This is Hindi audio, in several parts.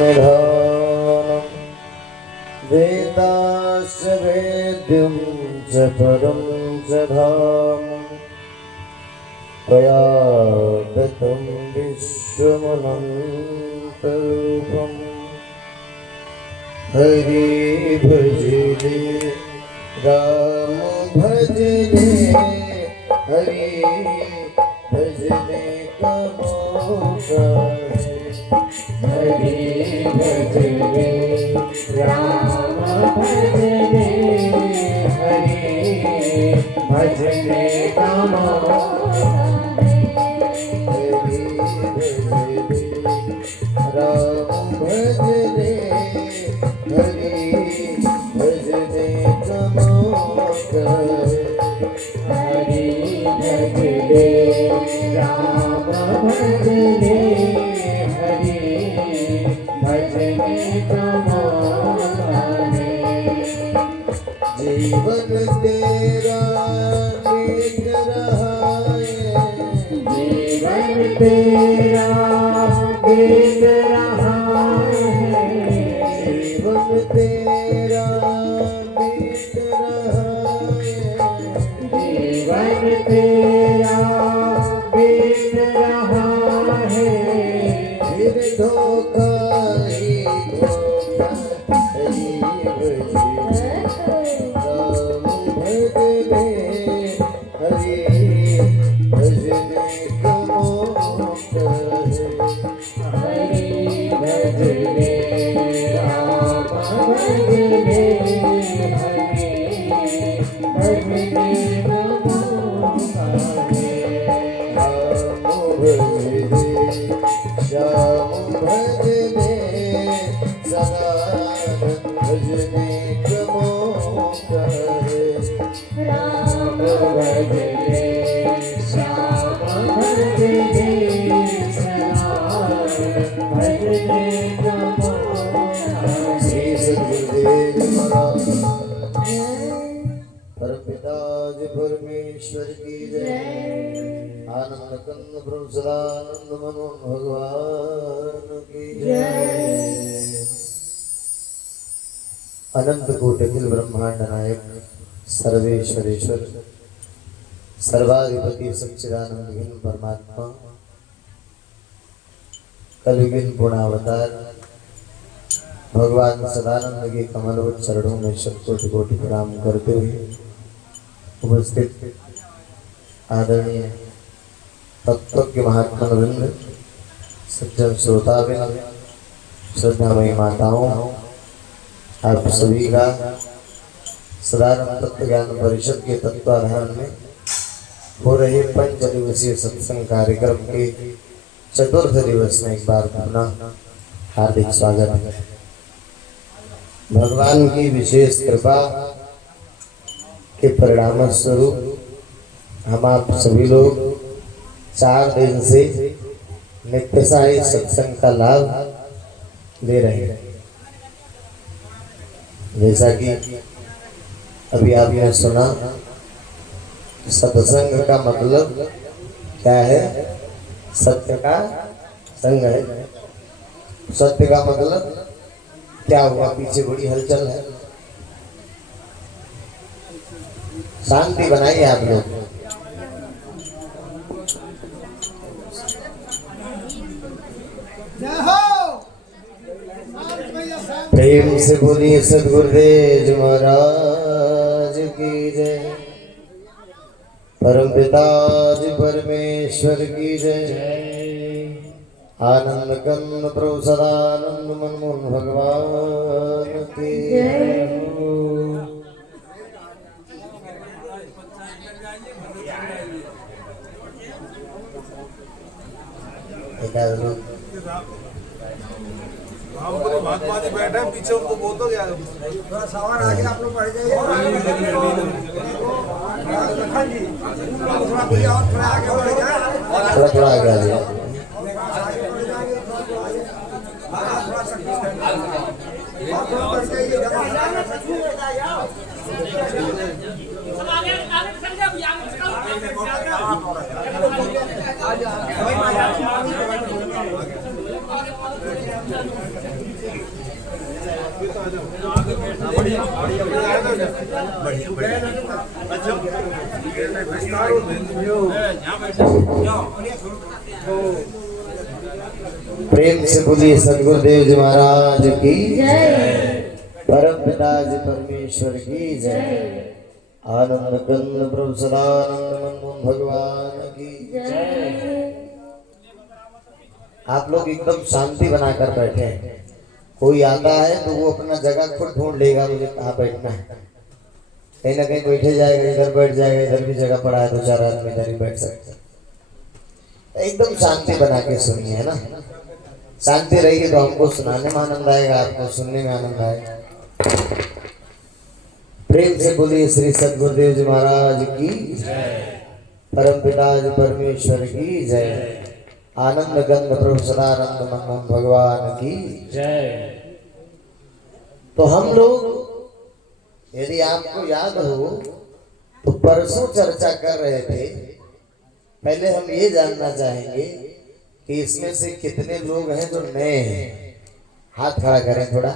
निधानम् वेदास्य वेद्यं च परं च धाम त्वया दत्तं विश्वमनन्तरूपम् हरि भजने राम भजने हरि भजने का मौका हरि भजने राम भजने हरि भजने का मौका हरि भजने राम भजने हरि भजने का मौका हरि भजने राम भजने हरि भजने का मौका जीवन तेरा बीत रहा है जीवन तेरा बीत रहा है जीवन तेरा बीत रहा है जीवन तेरा बीत रहा है फिर धोखा ही धोखा हरि भजने राम भजने हरि भजने का मौका हरि भजने राम भजने हरि भजने का मौका राम भजने श्याम भजने सदा भजने का मौका राम भजने श्याम भजने सदा भजने का मौका श्री सद्गुरुदेव महाराज परमपिता जी परमेश्वर की जय आनंद कंद प्रभु सदानंद मनोहर भगवान की जय अनंत कोटि अखिल ब्रह्मांड नायक सर्वेश्वरेश्वर सर्वाधिपति सच्चिदानंद घन परमात्मा कलयुगीन पूर्णावतार भगवान सदानंद के कमलवत चरणों में शत कोटि कोटि प्रणाम करते हुए उपस्थित आदरणीय तत्वज्ञ महात्मा वृंद सज्जन श्रोतावृंद श्रद्धामयी माताओं आप सभी का सदानंद तत्व ज्ञान परिषद के तत्वाधान में हो रहे 5 दिवसीय सत्संग कार्यक्रम के चतुर्थ दिवस में एक बार पुनः हार्दिक स्वागत है। भगवान की विशेष कृपा के परिणाम स्वरूप हम आप सभी लोग 4 दिन से नित्य साई सत्संग का लाभ ले रहे हैं। जैसा कि अभी आपने सुना सत्संग का मतलब क्या है? सत्य का संग है। सत्य का मतलब क्या हुआ? पीछे बड़ी हलचल है, शांति बनाइए आप लोग। प्रेम से बोलिए सद्गुरुदेव महाराज की जय, परमपिता जी परमेश्वर की जय। आनंद कंद प्रभु सदानंद मनमोहन भगवान की जय। बैठे पीछे उनको बोल दो यार, थोड़ा सवार आगे आप लोग बढ़ जाइए। थोड़ा आगे आ जाइए। प्रेम से बोलिए सदगुरुदेव जी महाराज की परम पिता जी परमेश्वर की जय। आनंद कंद प्रभु सदानंद मनमोहन भगवान की जय। आप लोग एकदम शांति बनाकर बैठे हैं। कोई आता है तो वो अपना जगह खुद ढूंढ लेगा, मुझे कहाँ बैठना है। कहीं ना कहीं बैठे जाएगा, इधर बैठ जाएगा, इधर भी जगह पड़ा है, दो चार आदमी इधर ही बैठ सकते हैं। एकदम शांति बना के सुनिए, है ना। शांति रहेगी तो हमको सुनाने में आनंद आएगा, आपको सुनने में आनंद आएगा। प्रेम से बोलिए श्री सदगुरुदेव जी महाराज की जय। परम पिता जी परमेश्वर की जय। आनंद गंध प्रभु सदानंद मनमोहन भगवान की जय। तो हम लोग, यदि आपको याद हो तो परसों चर्चा कर रहे थे। पहले हम ये जानना चाहेंगे कि इसमें से कितने लोग हैं जो नए हैं। हाथ खड़ा करें थोड़ा।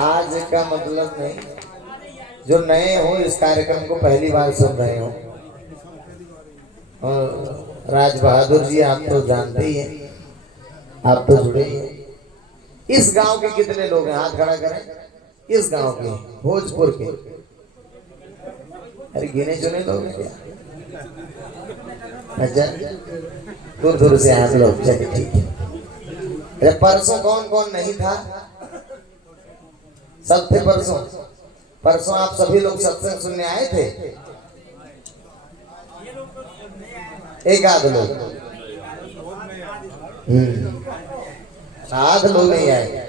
आज का मतलब नहीं, जो नए हो इस कार्यक्रम को पहली बार सुन रहे हो। और राज बहादुर जी आप तो जानते ही हैं, आप तो जुड़े ही हैं। इस गांव के कितने लोग हैं? हाथ खड़ा करें। इस गांव के, भोजपुर के। अरे गिने चुने लोग हैं क्या? अच्छा, दूर दूर से हाथ लोग। चलिए ठीक है। अरे परसों कौन कौन नहीं था? सब थे परसों। परसों आप सभी लोग सत्संग सुनने आए थे? एक आध लोग, आध लोग नहीं आए।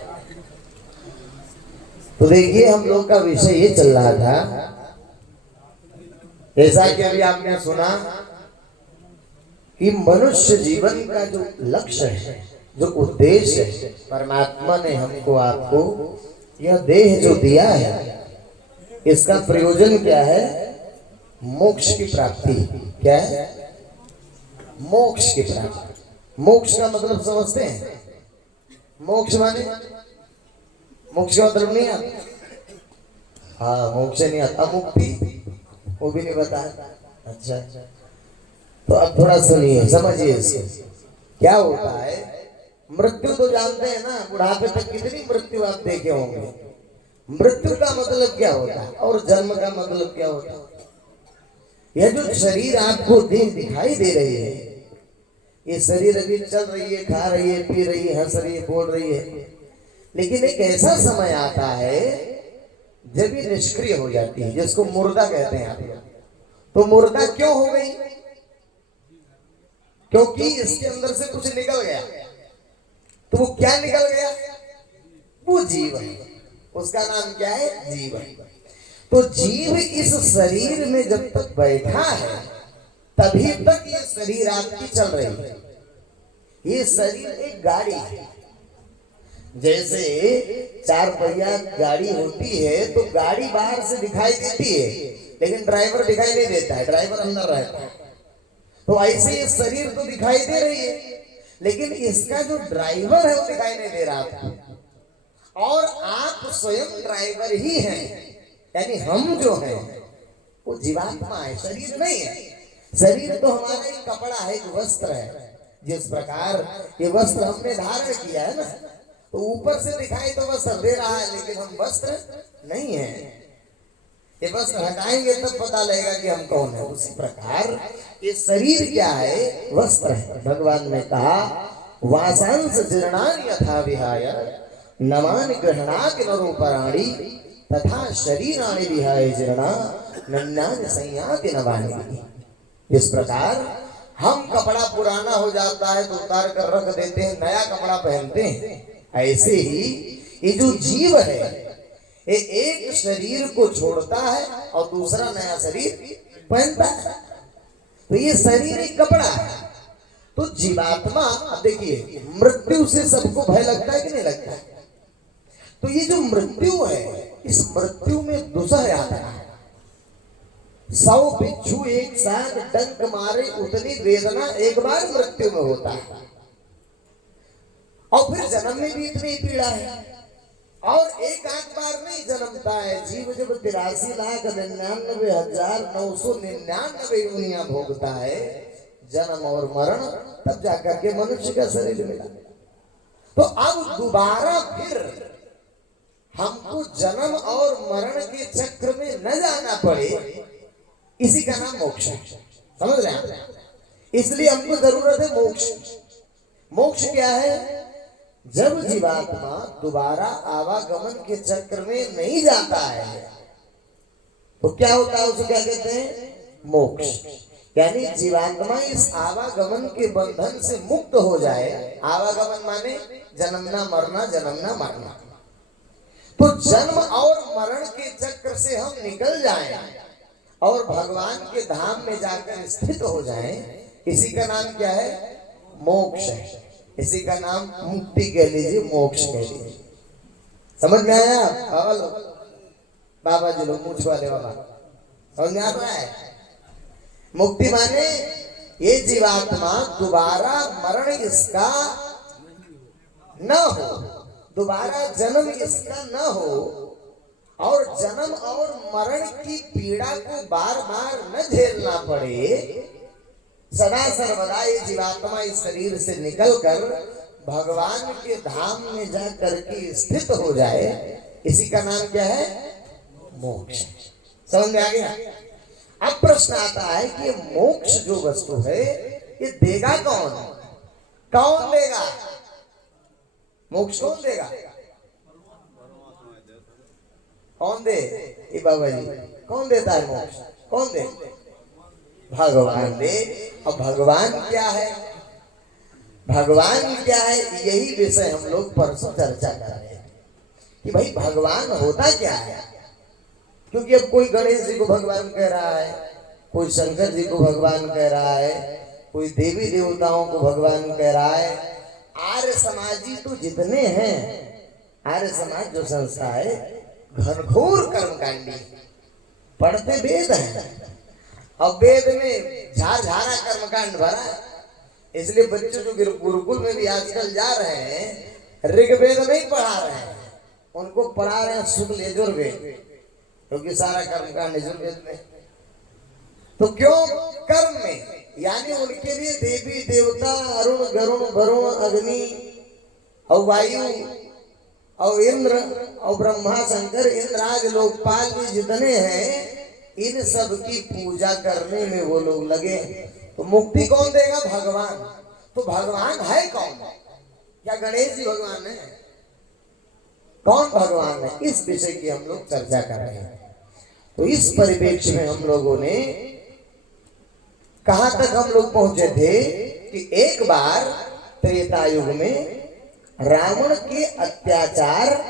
तो देखिए, हम लोग का विषय ये चल रहा था, जैसा कि अभी आपने सुना कि मनुष्य जीवन का जो लक्ष्य है, जो उद्देश्य है, परमात्मा ने हमको आपको यह देह जो दिया है, इसका प्रयोजन क्या है? मोक्ष की प्राप्ति। क्या है? मोक्ष की प्राप्ति। मोक्ष का मतलब समझते हैं? मोक्ष माने, मोक्ष का मतलब नहीं आता? हाँ, मोक्ष नहीं आता। मुक्ति वो भी नहीं बता। अच्छा, तो अब थोड़ा सुनिए, समझिए इसको। क्या होता है? मृत्यु तो जानते हैं ना, बुढ़ापे तक कितनी मृत्यु आप देखे होंगे। मृत्यु का मतलब क्या होता है और जन्म का मतलब क्या होता है? यह जो शरीर आपको देह दिखाई दे रही है, ये शरीर अभी चल रही है, खा रही है, पी रही है, हंस रही है, बोल रही है, लेकिन एक ऐसा समय आता है जब ये निष्क्रिय हो जाती है, जिसको मुर्दा कहते हैं आप। तो मुर्दा क्यों हो गई? क्योंकि इसके अंदर से कुछ निकल गया। तो वो क्या निकल गया? वो जीव है। उसका नाम क्या है? जीव है। तो जीव इस शरीर में जब तक बैठा है तभी तक ये शरीर आपकी चल रही है। ये शरीर एक गाड़ी है। जैसे चार पहिया गाड़ी होती है तो गाड़ी बाहर से दिखाई देती है, लेकिन ड्राइवर दिखाई नहीं देता है, ड्राइवर अंदर रहता है। तो ऐसे ये शरीर तो दिखाई दे रही है, लेकिन इसका जो ड्राइवर है वो दिखाई नहीं दे रहा आपको। और आप स्वयं ड्राइवर ही हैं, यानी हम जो हैं वो जीवात्मा है, शरीर नहीं है। शरीर तो हमारा एक कपड़ा है, एक वस्त्र है। जिस प्रकार ये वस्त्र हमने धारण किया है ना, तो ऊपर से दिखाई तो वस्त्र दे रहा है, लेकिन हम वस्त्र नहीं है। ये वस्त्र हटाएंगे तब पता लगेगा कि हम कौन है। उसी प्रकार ये शरीर क्या है? वस्त्र है। भगवान ने कहा, वासांस जीर्णानि यथा विहाय नवानि गृह्णाति नरोपराणि तथा शरीराणि विहाय जीर्णा नन्यानि संयाति नवानि। इस प्रकार हम कपड़ा पुराना हो जाता है तो उतार कर रख देते हैं, नया कपड़ा पहनते हैं। ऐसे ही ये जो जीव है ये एक शरीर को छोड़ता है और दूसरा नया शरीर पहनता है। तो ये शरीर एक कपड़ा है। तो जीवात्मा, देखिए, मृत्यु से सबको भय लगता है कि नहीं लगता है? तो ये जो मृत्यु है, इस मृत्यु में दुसह आता है। 100 बिच्छू एक साथ डंक मारे उतनी वेदना एक बार मृत्यु में होता है। और फिर जन्म में भी इतनी पीड़ा है, और एक आध बार नहीं जन्मता है जीव, जब 83,99,999 योनियां भोगता है जन्म और मरण, तब जाकर के मनुष्य का शरीर मिला। तो अब दोबारा फिर हमको जन्म और मरण के चक्र में न जाना पड़े, इसी का नाम मोक्ष है। समझ रहे हैं? इसलिए हमको जरूरत है मोक्ष। मोक्ष क्या है? जब जीवात्मा दोबारा आवागमन के चक्र में नहीं जाता है तो क्या होता है, उसे क्या कहते हैं? मोक्ष। यानी जीवात्मा इस आवागमन के बंधन से मुक्त हो जाए। आवागमन माने जन्मना मरना, जन्मना मरना। तो जन्म और मरण के चक्र से हम निकल जाएं और भगवान के धाम में जाकर स्थित हो जाएं, इसी का नाम क्या है? मोक्ष है। इसी का नाम मुक्ति कह लीजिए, मोक्ष कह लीजिए। समझ में आया? बाबा जी लोग मूछ वाले बाबा, समझ में आ रहा है? मुक्ति माने ये जीवात्मा दोबारा मरण इसका न हो, दोबारा जन्म इसका न हो, और जन्म और मरण की पीड़ा को बार बार न झेलना पड़े। सदा सर्वदा ये जीवात्मा इस शरीर से निकलकर भगवान के धाम में जाकर के स्थित हो जाए, इसी का नाम क्या है? मोक्ष। समझ में आ गया? अब प्रश्न आता है कि मोक्ष जो वस्तु है ये देगा कौन? कौन देगा मोक्ष? कौन देगा? कौन दे? ये बाबा जी, कौन देता है मोक्ष? कौन दे? भगवान दे। और भगवान क्या है? भगवान क्या है? यही विषय हम लोग परसों चर्चा कर रहे हैं कि भाई भगवान होता क्या है। क्योंकि अब कोई गणेश जी को भगवान कह रहा है, कोई शंकर जी को भगवान कह रहा है, कोई देवी देवताओं को भगवान कह रहा है। आर्य समाजी तो जितने हैं, आर्य समाज जो संस्था है घनघोर कर्मकांडी, पढ़ते वेद हैं और वेद में झारझारा कर्मकांड भरा है। इसलिए बच्चों जो गुरुकुल में भी आजकल जा रहे हैं ऋग्वेद नहीं पढ़ा रहे हैं, उनको पढ़ा रहे हैं शुक्ल यजुर्वेद, क्योंकि सारा कर्मकांड यजुर्वेद में। तो क्यों? कर्म में, यानी उनके लिए देवी देवता अरुण गरुण वरुण अग्नि और वायु और इंद्र और ब्रह्मा शंकर इंद्राज लोकपाल भी जितने हैं, इन सब की पूजा करने में वो लोग लगे। तो मुक्ति कौन देगा? भगवान। तो भगवान है कौन? क्या गणेश जी भगवान है? कौन भगवान है? इस विषय की हम लोग चर्चा कर रहे हैं। तो इस परिप्रेक्ष्य में हम लोगों ने कहां तक हम लोग पहुंचे थे कि एक बार त्रेता युग में रावण के अत्याचार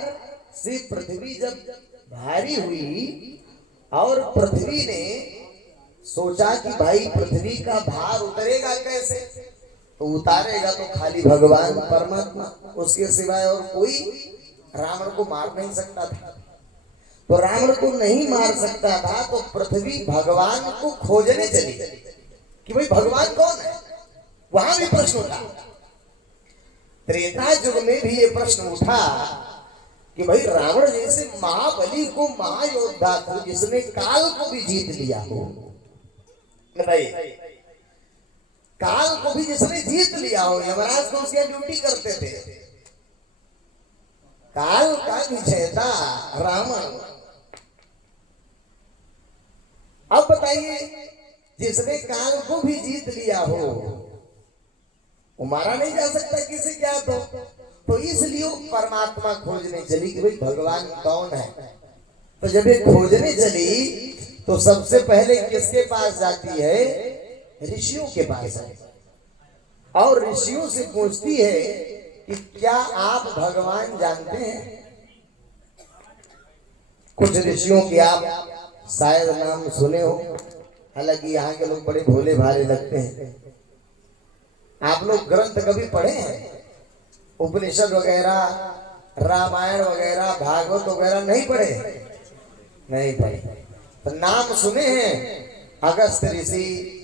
से पृथ्वी जब भारी हुई और पृथ्वी ने सोचा कि भाई पृथ्वी का भार उतरेगा कैसे, तो उतारेगा तो खाली भगवान परमात्मा, उसके सिवाय और कोई रावण को मार नहीं सकता था। तो रावण को नहीं मार सकता था तो पृथ्वी भगवान को खोजने चली कि भाई भगवान कौन है। वहां भी प्रश्न उठा, त्रेता युग में भी ये प्रश्न उठा कि भाई रावण जैसे महाबली को, महायोद्धा को, जिसने काल को भी जीत लिया हो, भाई काल को भी जिसने जीत लिया हो, यमराज को उसकी ड्यूटी करते थे, काल का विजेता रावण। अब बताइए, जिसने काल को भी जीत लिया हो वो मारा नहीं जा सकता किसी क्या तो इसलिए परमात्मा खोजने चली कि भाई भगवान कौन है। तो जब ये खोजने चली तो सबसे पहले किसके पास जाती है? ऋषियों के पास है, और ऋषियों से पूछती है कि क्या आप भगवान जानते हैं? कुछ ऋषियों के आप शायद नाम सुने हो, हालांकि यहाँ के लोग बड़े भोले भाले लगते हैं। आप लोग ग्रंथ कभी पढ़े हैं? उपनिषद वगैरह, रामायण वगैरह, भागवत वगैरह नहीं पढ़े? नहीं पढ़े। तो नाम सुने हैं? अगस्त ऋषि,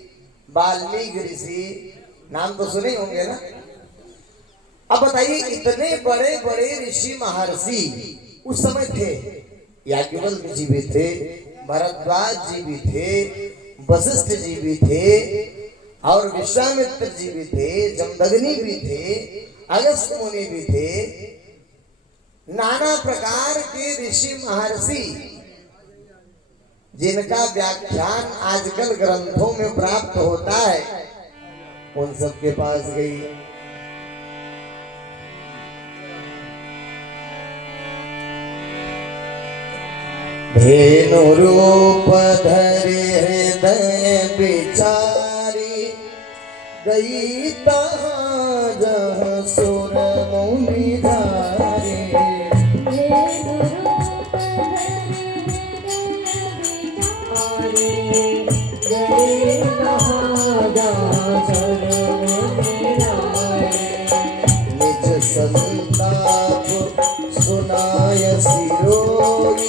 वाल्मीकि ऋषि, नाम तो सुने होंगे ना। अब बताइए, इतने बड़े बड़े ऋषि महर्षि उस समय थे। याज्ञवल्क्य जी भी थे, भरद्वाज जी भी थे, वशिष्ठ जी भी थे, और विश्वामित्र जी भी थे, जमदग्नि भी थे, अगस्त्य मुनि भी थे। नाना प्रकार के ऋषि महर्षि जिनका व्याख्यान आजकल ग्रंथों में प्राप्त होता है, उन सब के पास गई। धेनु रूप धरे हृदय बिचारी, गई तहाँ जहाँ सुर मुनि धारे। निज संताप सुनाय सिरोई,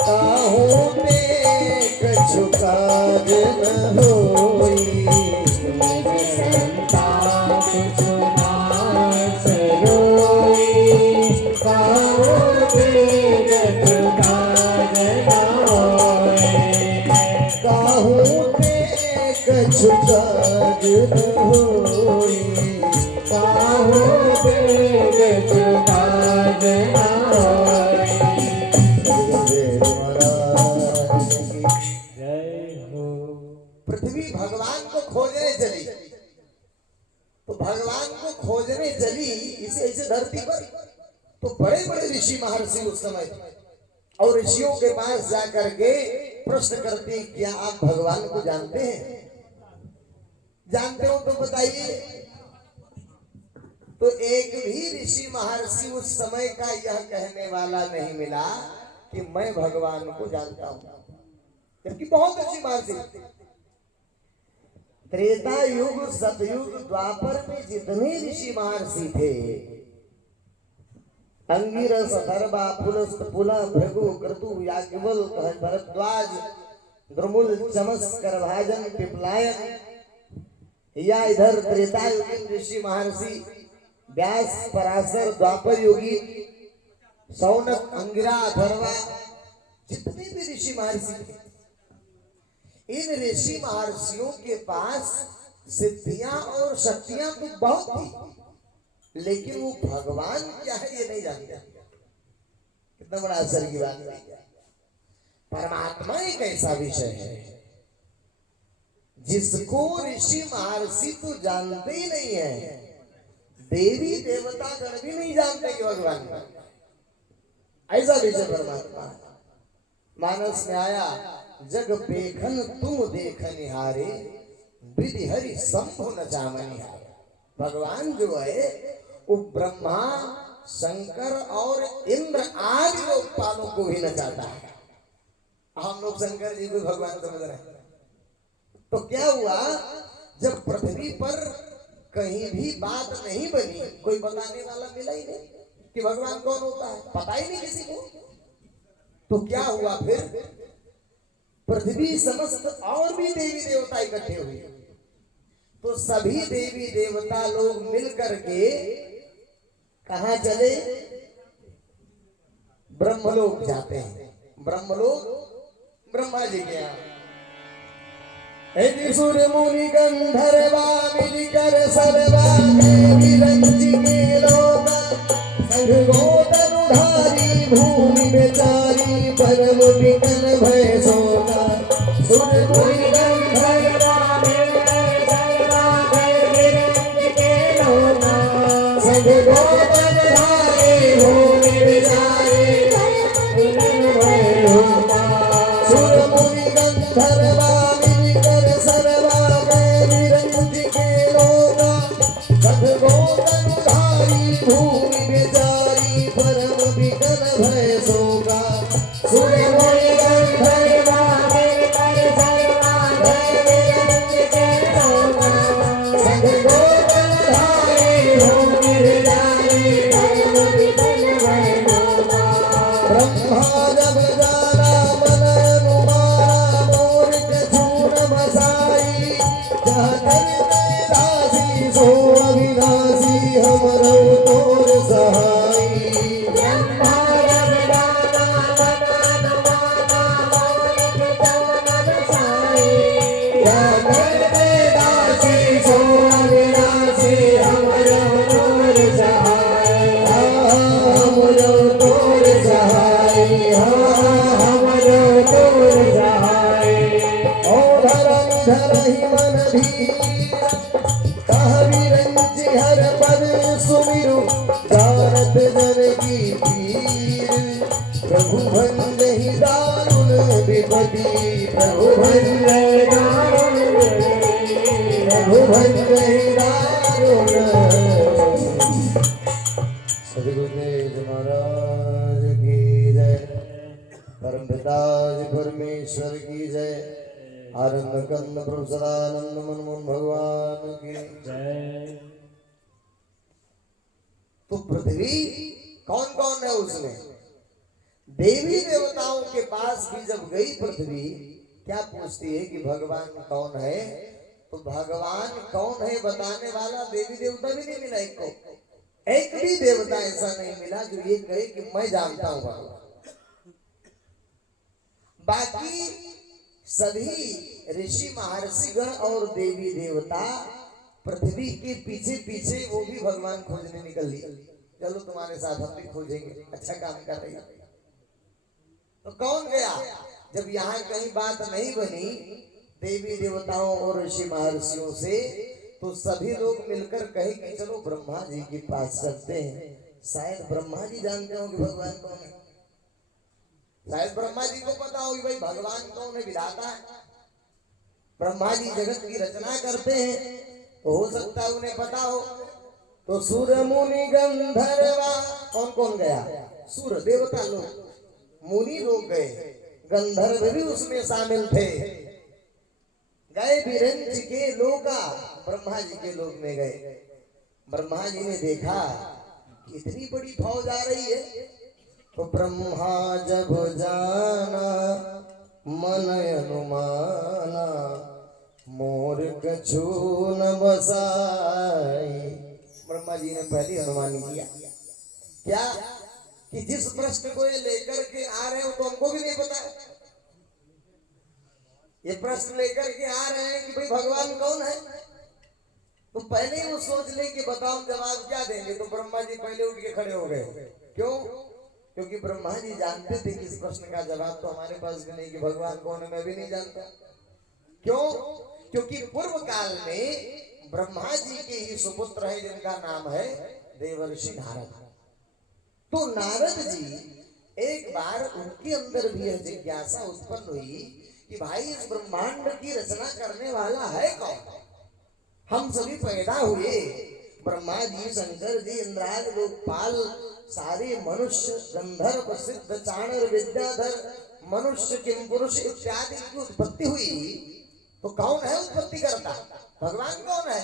ताहू पे कछु काज न होई। निज संताप सुनाय सिरोई, ताहू पे कछु काज न होई। ताहू पे कछु काज न होई, ताहू पे कछु काज न होई। पृथ्वी भगवान को खोजने चली, तो भगवान को खोजने चली इसे ऐसे धरती पर, तो बड़े बड़े ऋषि महर्षि उस समय, और ऋषियों के पास जाकर के प्रश्न करते, क्या आप भगवान को जानते हैं? जानते हो तो बताइए। तो एक भी ऋषि महर्षि उस समय का यह कहने वाला नहीं मिला कि मैं भगवान को जानता हूं, जबकि बहुत ऋषि महर्षि। त्रेता युग, सतयुग, द्वापर में जितने ऋषि महर्षि थे, अंगिरस, अथर्वा, पुलस्त, पुला, भृगु, क्रतु, याज्ञवल्क्य, भरद्वाज, द्रुमुल, चमस, करभाजन, पिपलायन, या इधर त्रेता युगीन ऋषि महर्षि व्यास, पराशर, द्वापर योगी, सौनक, अंगिरा, अथर्वा, जितने भी ऋषि महर्षि थे, इन ऋषि महर्षियों के पास सिद्धियां और शक्तियां तो बहुत थी, लेकिन वो भगवान क्या है ये नहीं जानते। कितना बड़ा आश्चर्य की बात है। परमात्मा एक ऐसा विषय है जिसको ऋषि महर्षि तो जानते ही नहीं है, देवी देवता गण भी नहीं जानते कि भगवान ऐसा विषय परमात्मा। मानस में आया, जग पेखन तुम देख निहारे, विधि हरि शंभु न जामनिहारे। भगवान जो है वो ब्रह्मा, शंकर और इंद्र आदि लोकपालों को भी नचाता है। हम लोग शंकर जी को भगवान समझ रहे हैं। तो क्या हुआ, जब पृथ्वी पर कहीं भी बात नहीं बनी, कोई बताने वाला मिला ही नहीं कि भगवान कौन होता है, पता ही नहीं किसी को। तो क्या हुआ फिर, पृथ्वी समस्त और भी देवी देवता इकट्ठे हुए, तो सभी देवी देवता लोग मिलकर के कहां चले, ब्रह्मलोक जाते हैं। ब्रह्मलोक ब्रह्मा जी के यहाँ सुर मुनि गंधर्वा मिलकर सर्वा विरंची के लोका, संग गोदन उधारी भूमि बेचारी, परम विकल भय सोना। सुर मुनि गंधर्वा मिलकर सर्वा विरंची के लोका, संग गोदन उधारी भूमि बेचारी, परम विकल भय सोना। सुर मुनि गंधर्वा भूमि बेचारी, परम विकल भय सोगा। सुर मुनि गंधर्वा मिलकर सर्वा विरंची के लोका, संग गोदन उधारी भूमि बेचारी, परम विकल भय सोगा। प्रभु भंजहि दारुण विपति प्रभु भंजहि दारुण प्रभु भंजहि दारुण। सद्गुरुदेव महाराज की जय, परम पिता परमेश्वर की जय, आनंद कंद प्रभु सदानंद मनमोहन भगवान की जय। तो पृथ्वी कौन कौन है उसमें? देवी देवताओं के पास भी जब गई पृथ्वी, क्या पूछती है कि भगवान कौन है? तो भगवान कौन है बताने वाला देवी देवता भी नहीं मिला। एक भी देवता ऐसा नहीं मिला जो ये कहे कि मैं जानता हूं भगवान। बाकी सभी ऋषि महर्षिगण और देवी देवता पृथ्वी के पीछे पीछे वो भी भगवान खोजने निकल लिए। चलो तुम्हारे साथ हम भी खोजेंगे, अच्छा काम कर रही है। तो कौन गया? जब यहाँ कहीं बात नहीं बनी देवी देवताओं और ऋषि महर्षियों से, तो सभी लोग मिलकर कहे कि चलो ब्रह्मा जी के पास चलते हैं। शायद ब्रह्मा जी जानते हो कि भगवान कौन है। शायद ब्रह्मा जी को पता हो कि भाई भगवान कौन है, विधाता है। ब्रह्मा जी जगत की रचना करते हैं, तो हो सकता है उन्हें पता हो। तो सुर मुनि गंधर्वा कौन कौन गया? सुर देवता लोग, मुनि लोग गए, गंधर्व भी उसमें शामिल थे। गए विरंच के लोग ब्रह्मा जी के लोग में गए। ब्रह्मा जी ने देखा कितनी बड़ी फौज आ रही है। तो ब्रह्मा जब जाना मन अनुमाना मोर कछु न बसाई। ब्रह्मा जी ने पहले अनुमान किया क्या कि जिस प्रश्न को ये लेकर के आ रहे हो तो हमको भी नहीं पता। ये प्रश्न लेकर के आ रहे हैं कि भाई भगवान कौन है, तो पहले ही वो सोच ले कि बताओ जवाब क्या देंगे। तो ब्रह्मा जी पहले उठ के खड़े हो गए। क्यों? क्योंकि ब्रह्मा जी जानते थे कि इस प्रश्न का जवाब तो हमारे पास भी नहीं कि भगवान कौन है, मैं भी नहीं जानता। क्यों? क्योंकि पूर्व काल में ब्रह्मा जी के ही सुपुत्र है जिनका नाम है देवर्षि नारद। तो नारद जी एक बार उनके अंदर भी यह जिज्ञासा उत्पन्न हुई कि भाई इस ब्रह्मांड की रचना करने वाला है कौन? हम सभी पैदा हुए, ब्रह्मा जी, शंकर जी, इंद्राज, लोकपाल, सारे मनुष्य, गंधर्व, सिद्ध, चाणर, विद्याधर, मनुष्य, किम पुरुष इत्यादि की उत्पत्ति हुई। तो कौन है उत्पत्ति करता? भगवान कौन है?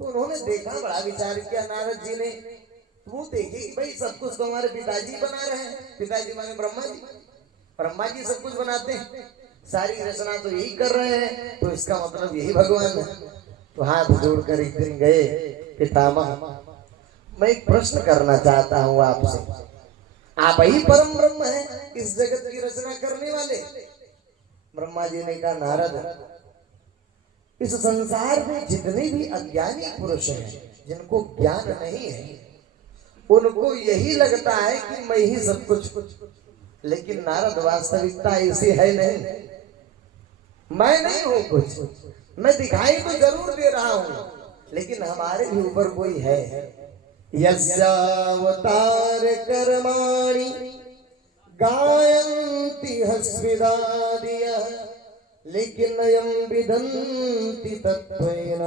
तो उन्होंने देखा, बड़ा विचार किया नारद जी ने। वो देखे कि भाई सब कुछ तो हमारे पिताजी बना रहे हैं। पिताजी माने ब्रह्मा जी। ब्रह्मा जी सब कुछ बनाते हैं, सारी रचना तो यही कर रहे हैं, तो इसका मतलब यही भगवान है। तो हाथ जोड़कर एक दिन गए, पितामह मैं एक प्रश्न करना चाहता हूँ आपसे। आप ही परम ब्रह्म हैं, इस जगत की रचना करने वाले। ब्रह्मा जी ने कहा नारद, इस संसार में जितने भी अज्ञानी पुरुष हैं, जिनको ज्ञान नहीं है, उनको यही लगता है कि मैं ही सब कुछ। लेकिन नारद वास्तविकता ऐसी है नहीं। मैं नहीं हूं कुछ, मैं दिखाई तो जरूर दे रहा हूं, लेकिन हमारे भी ऊपर कोई है। यस्यावतार कर्माणि गायन्ति हस्विदादियः लेकिन अयं विदन्ति तत्त्वेन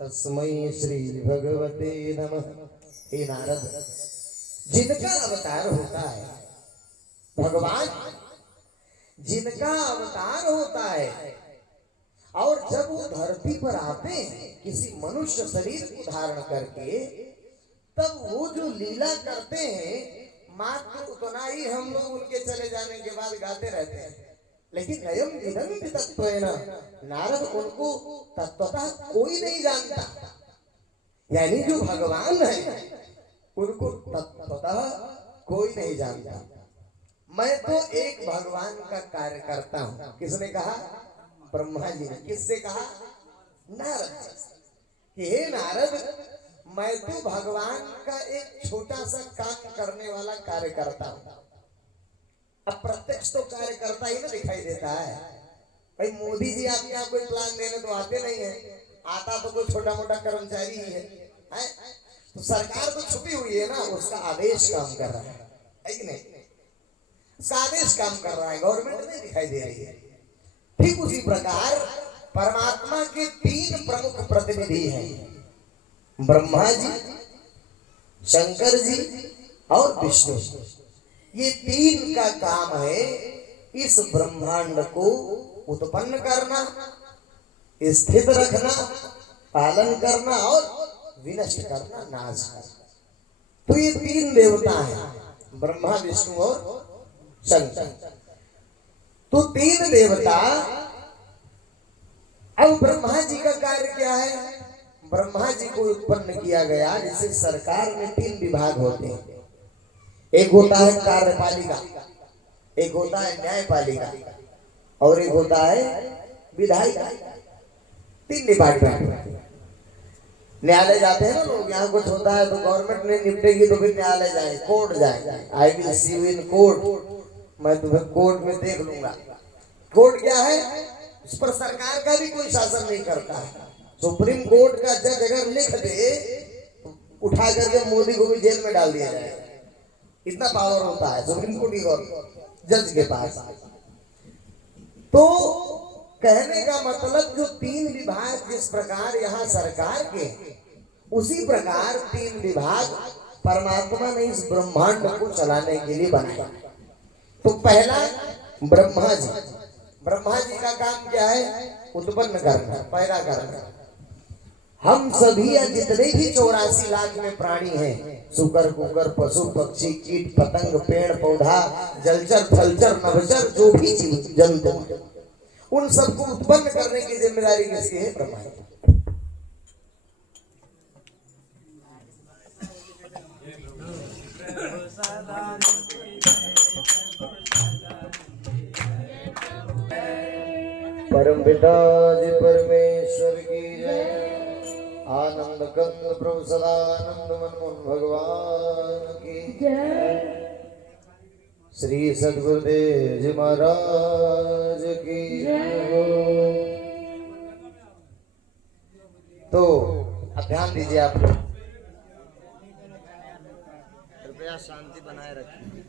तस्मै श्री भगवते नमः। हे नारद, जिनका अवतार होता है भगवान, जिनका अवतार होता है, और जब वो धरती पर आते हैं किसी मनुष्य शरीर को धारण करके, तब वो जो लीला करते हैं मात्र उतना ही हम लोग उनके चले जाने के बाद गाते रहते हैं। लेकिन अयम विदन्ति तत्त्वेन, नारद उनको तत्वतः कोई नहीं जानता। यानी जो भगवान है उनको तत्वतः कोई नहीं जानता। मैं तो एक भगवान का कार्य करता हूं। किसने कहा? ब्रह्मा जी ने। किससे कहा? नारद जी। हे नारद, मैं तो भगवान का एक छोटा सा काम करने वाला कार्य करता हूं। अब प्रत्यक्ष तो कार्य करता ही ना दिखाई देता है। भाई मोदी जी आपके यहाँ कोई प्लान देने तो आते नहीं है, आता तो कोई छोटा मोटा कर्मचारी ही है? तो सरकार तो छुपी हुई है ना, उसका आदेश काम कर रहा है। है कि नहीं? सादेश काम कर रहा है, गवर्नमेंट नहीं दिखाई दे रही है। ठीक उसी प्रकार परमात्मा के तीन प्रमुख प्रतिनिधि हैं, ब्रह्मा जी, शंकर जी और विष्णु। ये तीन का काम है इस ब्रह्मांड को उत्पन्न करना, स्थित रखना, पालन करना और विनष्ट करना, नाश करना। तो ये तीन देवता हैं, ब्रह्मा, विष्णु और शंकर। तो तीन देवता। अब ब्रह्मा जी का कार्य क्या है? ब्रह्मा जी को उत्पन्न किया गया। जैसे सरकार में तीन विभाग होते हैं, एक होता है कार्यपालिका, एक होता है न्यायपालिका और एक होता है विधायिका। तीन डिपार्टमेंट। न्यायालय जाते हैं ना लोग, यहाँ कुछ होता है तो गवर्नमेंट ने निपटेगी तो फिर न्यायालय जाए, कोर्ट जाए। I will see you in court, मैं तुम्हें कोर्ट में देख लूंगा। कोर्ट क्या है? उस पर सरकार का भी कोई शासन नहीं करता है। सुप्रीम कोर्ट का जज अगर लिख दे, उठा करके मोदी को भी जेल में डाल दिया जाए, इतना पावर होता है सुप्रीम कोर्ट की जज के पास। तो कहने का मतलब जो तीन विभाग जिस प्रकार यहाँ सरकार के, उसी प्रकार तीन विभाग परमात्मा ने इस ब्रह्मांड को चलाने के लिए बनाया। तो पहला ब्रह्मा जी। ब्रह्मा जी का काम क्या है? उत्पन्न करना, पैदा करना। हम सभी जितने भी 84 लाख में प्राणी हैं, सुकर कुकर, पशु पक्षी, कीट पतंग, पेड़ पौधा, जलचर थलचर नभचर, जो भी जीव जंतु, उन सबको उत्पन्न करने की जिम्मेदारी किसकी है? ब्रह्मा जी। परम पिता जी परमेश्वर की जय। आनंद कंद प्रभु सदानंद मनमोहन भगवान की जय। श्री सद्गुरुदेव जी महाराज की जय। तो अब ध्यान दीजिए आप लोग, कृपया शांति बनाए रखिए।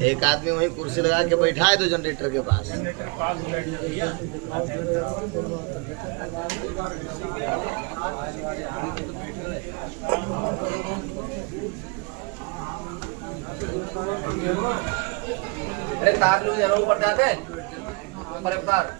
एक आदमी वहीं कुर्सी लगा के बैठा है तो जनरेटर के पास। अरे तार लो जरा ऊपर जाते ऊपर तार।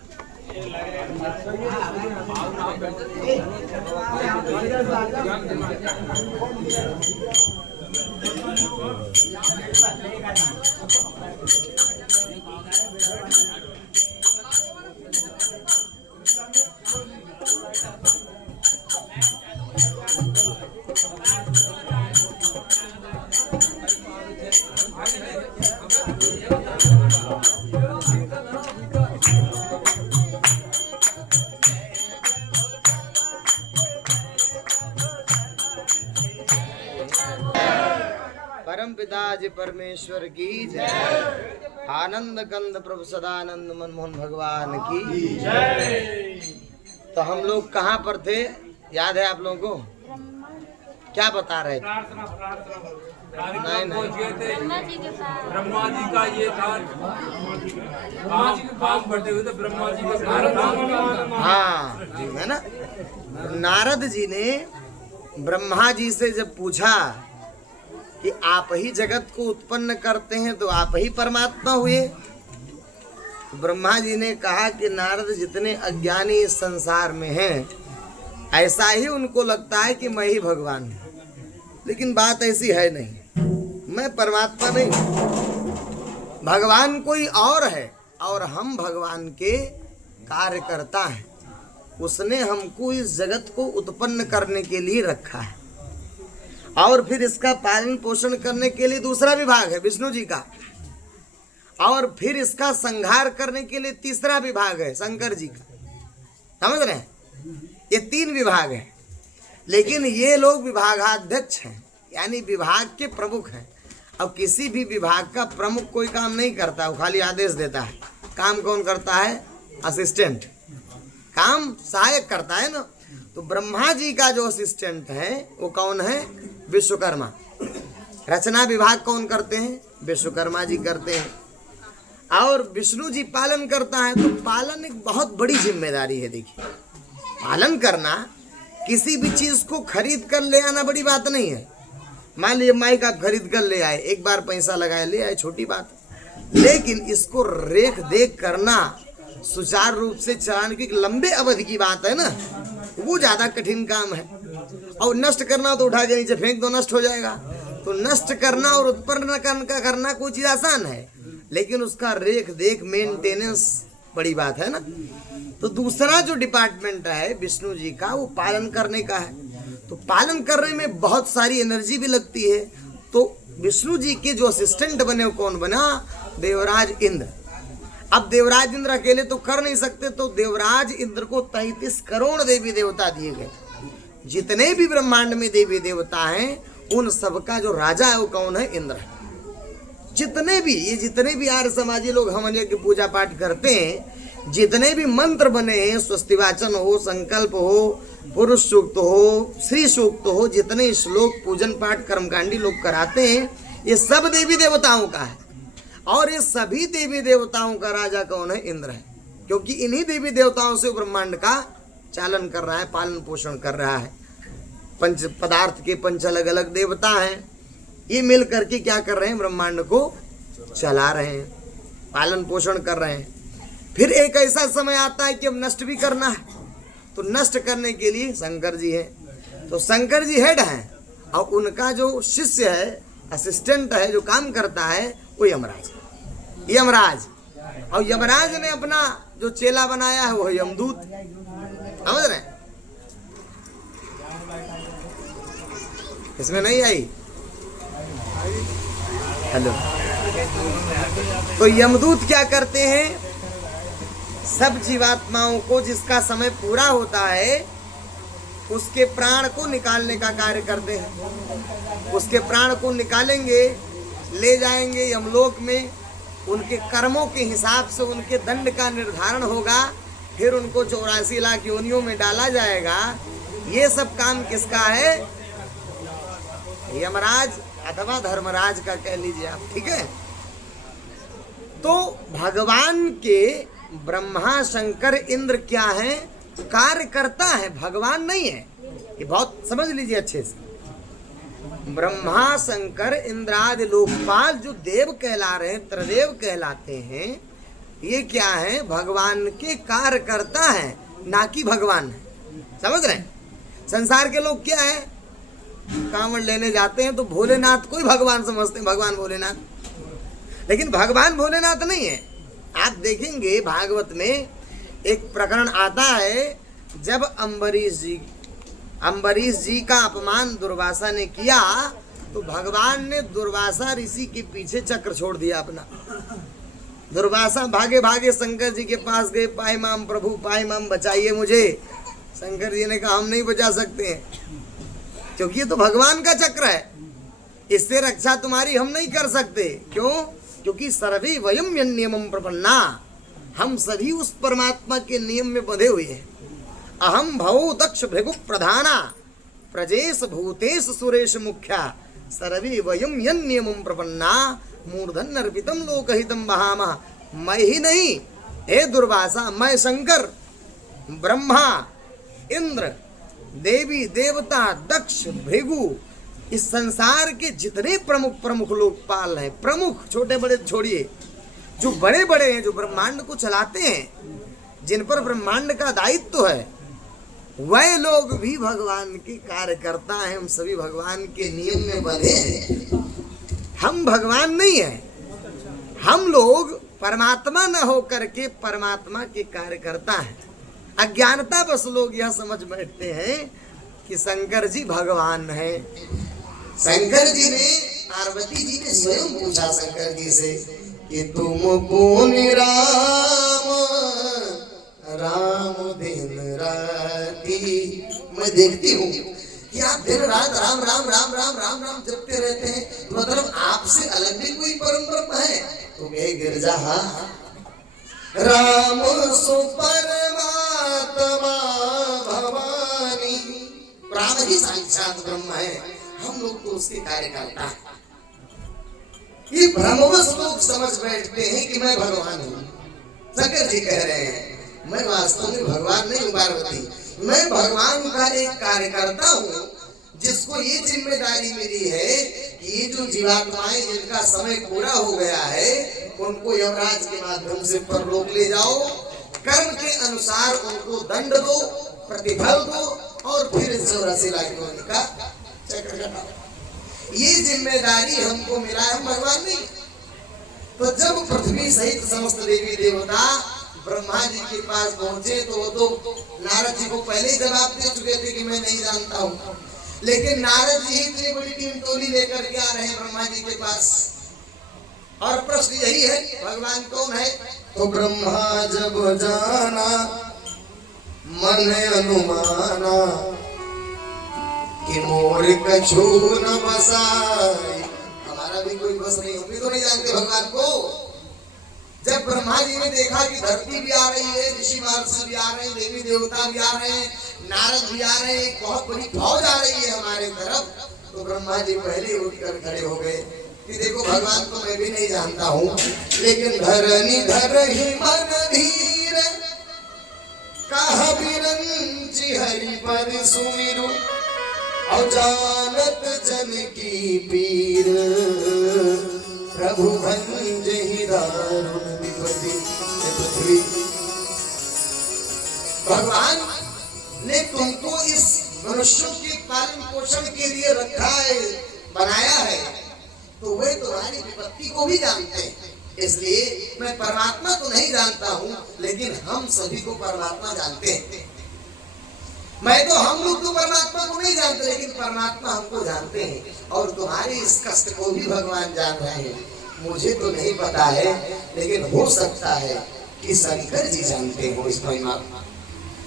परम पिता जी परमेश्वर की जय। आनंद कंद प्रभु सदानंद मनमोहन भगवान की जय। तो हम लोग कहाँ पर थे, याद है आप लोगों को? क्या बता रहे थे? नहीं ब्रह्मा जी का ये था काम करते हुए, तो ब्रह्मा जी का हाँ है ना। नारद जी ने ब्रह्मा जी से जब पूछा कि आप ही जगत को उत्पन्न करते हैं तो आप ही परमात्मा हुए, ब्रह्मा जी ने कहा कि नारद जितने अज्ञानी इस संसार में हैं, ऐसा ही उनको लगता है कि मैं ही भगवान हूँ, लेकिन बात ऐसी है नहीं। मैं परमात्मा नहीं, भगवान कोई और है और हम भगवान के कार्यकर्ता हैं। उसने हमको इस जगत को उत्पन्न करने के लिए रखा है और फिर इसका पालन पोषण करने के लिए दूसरा विभाग है विष्णु जी का, और फिर इसका संहार करने के लिए तीसरा विभाग है शंकर जी का। समझ रहे हैं? ये तीन विभाग हैं, लेकिन ये लोग विभागाध्यक्ष हैं, यानी विभाग के प्रमुख हैं। अब किसी भी विभाग का प्रमुख कोई काम नहीं करता, वो खाली आदेश देता है। काम कौन करता है? असिस्टेंट। काम सहायक करता है ना। तो ब्रह्मा जी का जो असिस्टेंट है वो कौन है? विश्वकर्मा। रचना विभाग कौन करते हैं? विश्वकर्मा जी करते हैं। और विष्णु जी पालन करता है। तो पालन एक बहुत बड़ी जिम्मेदारी है। देखिए, पालन करना, किसी भी चीज को खरीद कर ले आना बड़ी बात नहीं है। मान लीजिए माइक आप खरीद कर ले आए, एक बार पैसा लगाए ले आए, छोटी बात। लेकिन इसको रेख देख करना, सुचारू रूप से चलाने की लंबे अवधि की बात है ना, वो ज्यादा कठिन काम है। और नष्ट करना तो उठा के नीचे फेंक दो, नष्ट हो जाएगा। तो नष्ट करना और उत्पन्न करना कोई चीज आसान है, लेकिन उसका रेख देख मेंटेनेंस बड़ी बात है ना। तो दूसरा जो डिपार्टमेंट है विष्णु जी का, वो पालन करने का है। तो पालन करने में बहुत सारी एनर्जी भी लगती है। तो विष्णु जी के जो असिस्टेंट बने वो कौन बना? देवराज इंद्र। अब देवराज इंद्र अकेले तो कर नहीं सकते, तो देवराज इंद्र को 33 करोड़ देवी देवता दिए गए। जितने भी ब्रह्मांड में देवी देवता हैं, उन सबका जो राजा है वो कौन है? इंद्र है। जितने भी आर्य समाजी लोग हवन की पूजा पाठ करते हैं, जितने भी मंत्र बने हैं, स्वस्तिवाचन हो, संकल्प हो, पुरुष सूक्त हो, श्री सूक्त हो, जितने श्लोक पूजन पाठ कर्मकांडी लोग कराते हैं, ये सब देवी देवताओं का है। और ये सभी देवी देवताओं का राजा कौन है? इंद्र है। क्योंकि इन्हीं देवी देवताओं से ब्रह्मांड का चालन कर रहा है, पालन पोषण कर रहा है। पंच पदार्थ के पंच अलग अलग देवता हैं, ये मिल करके क्या कर रहे हैं? ब्रह्मांड को चला रहे हैं, पालन पोषण कर रहे हैं। फिर एक ऐसा समय आता है कि अब नष्ट भी करना है, तो नष्ट करने के लिए शंकर जी हैं। तो शंकर जी हेड हैं, और उनका जो शिष्य है, असिस्टेंट है, जो काम करता है, वो यमराज। और यमराज ने अपना जो चेला बनाया है वो है यमदूत। समझ रहे हैं? इसमें नहीं आई? हेलो। तो यमदूत क्या करते हैं? सब जीवात्माओं को जिसका समय पूरा होता है, उसके प्राण को निकालने का कार्य करते हैं। उसके प्राण को निकालेंगे, ले जाएंगे यमलोक में। उनके कर्मों के हिसाब से उनके दंड का निर्धारण होगा। फिर उनको 84 लाख योनियों में डाला जाएगा। ये सब काम किसका है? यमराज अथवा धर्मराज का कह लीजिए आप, ठीक है। तो भगवान के ब्रह्मा शंकर इंद्र क्या है? कार्यकर्ता है, भगवान नहीं है। ये बहुत समझ लीजिए अच्छे से। ब्रह्मा शंकर इंद्रादि लोकपाल जो देव कहला रहे हैं, त्रिदेव कहलाते हैं, ये क्या है? भगवान के कार्यकर्ता है, ना कि भगवान है। समझ रहे हैं? संसार के लोग क्या है? कांवड़ लेने जाते हैं तो भोलेनाथ को ही भगवान समझते हैं, भगवान भोलेनाथ। लेकिन भगवान भोलेनाथ नहीं है। आप देखेंगे भागवत में एक प्रकरण आता है, जब अम्बरीश जी का अपमान दुर्वासा ने किया, तो भगवान ने दुर्वासा ऋषि के पीछे चक्र छोड़ दिया अपना। दुर्वासा भागे भागे शंकर जी के पास गए, पाए माम प्रभु, पाए माम, बचाइए मुझे। शंकर जी ने कहा हम नहीं बचा सकते हैं, क्योंकि ये तो भगवान का चक्र है, इससे रक्षा तुम्हारी हम नहीं कर सकते। क्यों? क्योंकि सर्वे वयम नियमम प्रपन्ना, हम सभी उस परमात्मा के नियम में बंधे हुए हैं। अहम भवो दक्ष भृगु प्रधाना, प्रजेश भूतेश सुरेश मुख्या, सर्वे वयम नियमम प्रपन्ना, मूर्धन अर्पितम लोकहितम बहामः। मैं ही नहीं, हे दुर्वासा, मैं शंकर, ब्रह्मा, इंद्र, देवी देवता, दक्ष, भृगु, इस संसार के जितने प्रमुख लोकपाल हैं, प्रमुख छोटे बड़े छोड़िए, जो बड़े बड़े हैं, जो ब्रह्मांड को चलाते हैं, जिन पर ब्रह्मांड का दायित्व है, वह लोग भी भगवान के कार्यकर्ता हैं। हम सभी भगवान के नियम में बंधे हैं। हम भगवान नहीं हैं, हम लोग परमात्मा न होकर के परमात्मा के कार्यकर्ता हैं। अज्ञानता बस लोग यह समझ बैठते हैं कि शंकर जी भगवान है। शंकर जी ने, पार्वती जी ने स्वयं पूछा शंकर जी से कि तुम कौन राम, राम दिन राती। मैं देखती हूँ कि आप दिन रात राम राम राम राम राम राम जपते रहते हैं, मतलब आपसे अलग भी कोई परम ब्रह्म है? तो कहे गिरजा हाँ, राम सो परमात्मा भवानी, राम ही साक्षात ब्रह्म है, हम लोग तो उसके कार्यकर्ता हैं। ये भ्रमवश लोग समझ बैठते हैं कि मैं भगवान हूँ। शंकर जी कह रहे हैं मैं वास्तव में भगवान नहीं हूँ पार्वती, मैं भगवान का एक कार्यकर्ता हूँ, जिसको ये जिम्मेदारी मिली है कि ये जो जीवात्माएं जिनका समय पूरा हो गया है उनको यमराज के माध्यम से परलोक ले जाओ, कर्म के अनुसार उनको दंड दो, प्रतिफल दो और फिर 84 लाख योनि का चक्र कटाओ। ये जिम्मेदारी हमको मिला है, हम भगवान नहीं। तो जब पृथ्वी सहित समस्त देवी देवता ब्रह्मा जी के पास पहुंचे तो वो तो नारद जी को पहले ही जवाब दे चुके थे कि मैं नहीं जानता हूँ, लेकिन नारद जी इतनी बड़ी टीम टोली लेकर के आ रहे हैं ब्रह्मा जी के पास, और प्रश्न यही है भगवान कौन है? तो ब्रह्मा जब जाना मन अनुमाना कि मोर कछु न बसाई, हमारा भी कोई बस नहीं, हम भी तो नहीं जानते भगवान को। जब ब्रह्मा जी ने देखा कि धरती भी आ रही है, ऋषि महर्षि भी आ रहे हैं, देवी देवता भी आ रहे हैं, नारद भी आ रहे हैं, एक बहुत बड़ी फौज आ रही है हमारे तरफ, तो ब्रह्मा जी पहले उठकर खड़े हो गए कि देखो भगवान को मैं भी नहीं जानता हूँ, लेकिन धरनी धर ही मन धीर कहा बिरंची हरि पर सुमिरु, और जानत जन की पीर प्रभु भंज ही दारुण विपत्ति। भगवान ने तुमको इस मनुष्यों के पालन पोषण के लिए रखा है, बनाया है, तो वे तुम्हारी विपत्ति को भी जानते हैं। इसलिए मैं परमात्मा तो नहीं जानता हूँ, लेकिन हम सभी को परमात्मा जानते हैं। मैं तो हम लोग तो परमात्मा को नहीं जानते, लेकिन परमात्मा हमको जानते हैं, और तुम्हारे इस कष्ट को भी भगवान जान रहे हैं। मुझे तो नहीं पता है, लेकिन हो सकता है कि शंकर जी जानते हो इस महिमा को।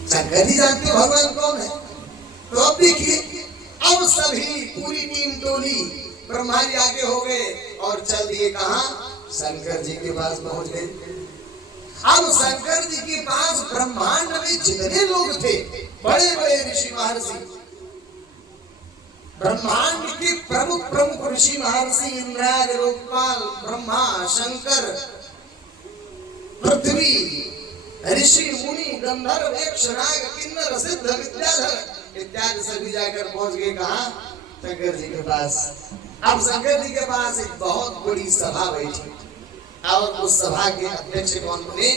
शंकर जी जानते हो भगवान कौन है? तो अब देखिए, अब सभी पूरी टीम टोली ब्रह्मा जी आगे हो गए और चल दिए कहाँ? शंकर जी के पास पहुंच गए। अब शंकर जी के पास ब्रह्मांड में जितने लोग थे, बड़े बड़े ऋषि महर्षि, ब्रह्मांड के प्रमुख प्रमुख ऋषि महर्षि इंद्राज, लोकपाल, ब्रह्मा, शंकर, पृथ्वी, ऋषि मुनि, गंधर्व, यक्ष, नाग, किन्नर, सिद्ध, विद्याधर इत्यादि सभी जाकर पहुंच गए कहाँ? शंकर जी के पास। अब शंकर जी के पास एक बहुत बड़ी सभा बैठी, और उस सभा के अध्यक्ष कौन बने?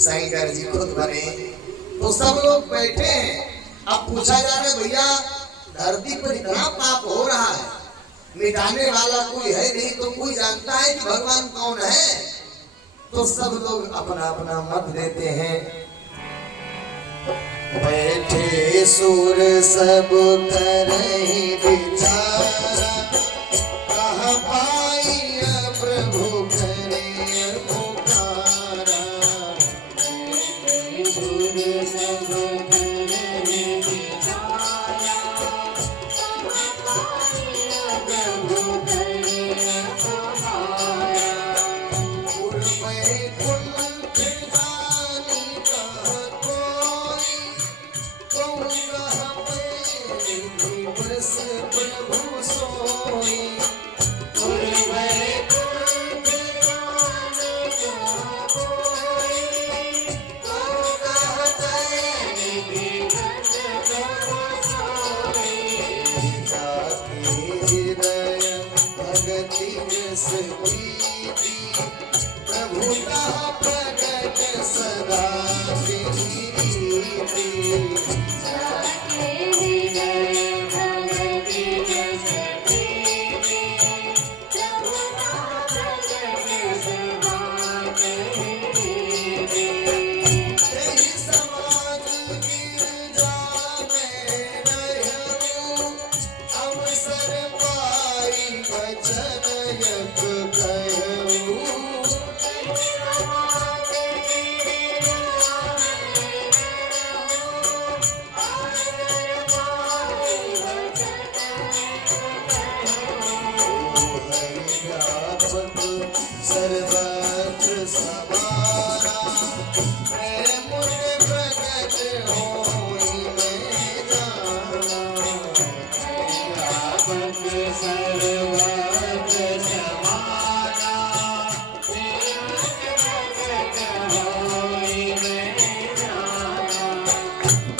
शंकर जी खुद बने। तो सब लोग बैठे हैं। अब पूछा जा रहा है भैया धरती पर इतना पाप हो रहा है, मिटाने वाला कोई है नहीं, तो कोई जानता है कि भगवान कौन है? तो सब लोग अपना अपना मत देते हैं। बैठे सुर सब करहि विचारा, कहाँ पाई प्रभु करे पुकारा। सुर सब करहि विचारा, कहाँ पाई प्रभु करे पुकारा। वैकुंठ जानी कहाँ कोई, दिवस प्रभु सोई। वैकुंठ जाने कहाँ कोई, दिवस प्रभु सोई। जाके हृदय भगति रस प्रीति, प्रभुता प्रगट सदा प्रीति। अवसर पाई वचन यक कहूँ, सर्वत्र समाना प्रेम के प्रकट होई मैं जाना सर्वत्र समाना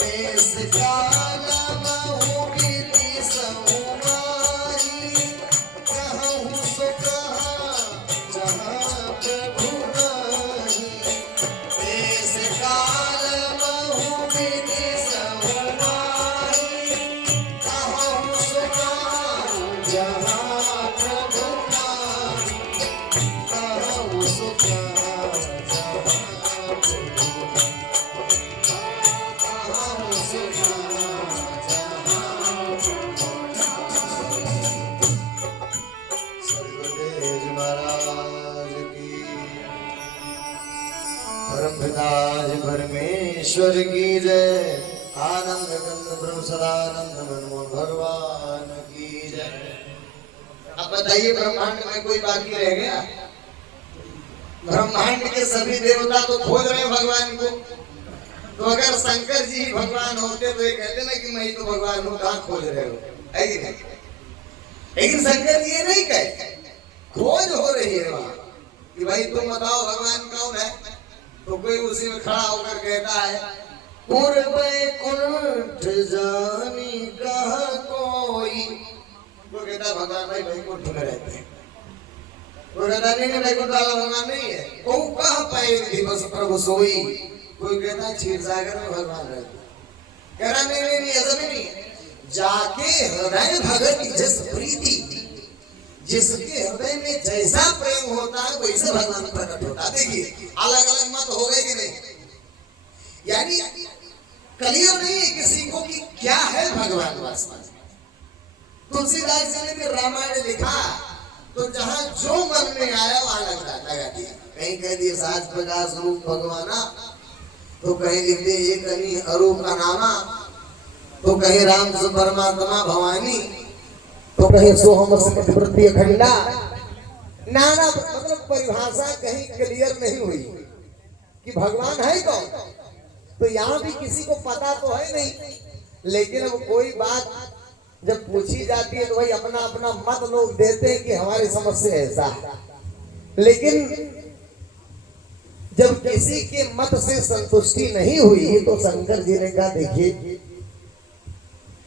देश काल महु विधि समुमारी कहूँ सो कहा जहाँ प्रभु नाही देश काल महु विधि समुमारी कहूँ सो कहा जहाँ प्रभु नाही कहूँ सो कहा जहाँ प्रभु सदगुरुदेव महाराज की परम पिता परमेश्वर की जय आनंद गंध ब्रह्म सदानंद मनमोहन भगवान की जय। अब बताइए ब्रह्मांड में कोई बाकी रह गया? ब्रह्मांड के सभी देवता तो खोज रहे हैं भगवान को। तो अगर शंकर जी भगवान होते तो ये कहते ना कि मैं ही तो भगवान हूँ, कहाँ खोज रहे हो, है कि नहीं? लेकिन शंकर जी ये नहीं कहते, खोज हो रही है वहां कि भाई तुम बताओ भगवान कौन है। तो कोई उसी में खड़ा होकर कहता है वैकुंठ जानी कहा कोई। वो कहता भगवान भाई वैकुंठ में रहते हैं। वो कहता नहीं वैकुंठ वाला भगवान नहीं है। वो कहा पाए दिवस प्रभु सोई। कोई कहता है क्षीर सागर में भगवान रहते। कह रहा नहीं ऐसा भी नहीं है। जाके हृदय भगत जस प्रीति, जिसके हृदय में जैसा प्रेम होता है वैसे भगवान प्रकट होता है। देखिए अलग अलग मत हो गए कि नहीं? यानी क्लियर नहीं है किसी को कि क्या है भगवान वास्तव में। तुलसीदास जी ने भी रामायण लिखा तो जहां जो मन में आया वहां लगा दिया। कहीं कह दिया साज प्रकाश रूप भगवाना, तो कहीं लिख दे एक अनी अरूप का नामा, तो कहीं राम से परमात्मा भवानी, तो कहीं सोहम वृत्ति अखंडा। नाना मतलब परिभाषा कहीं क्लियर नहीं हुई कि भगवान है कौन। तो यहाँ भी किसी को पता तो है नहीं, लेकिन अब कोई बात जब पूछी जाती है तो भाई अपना अपना मत लोग देते हैं कि हमारी समझ से ऐसा है। लेकिन जब किसी के मत से संतुष्टि नहीं हुई तो शंकर जी ने कहा देखिए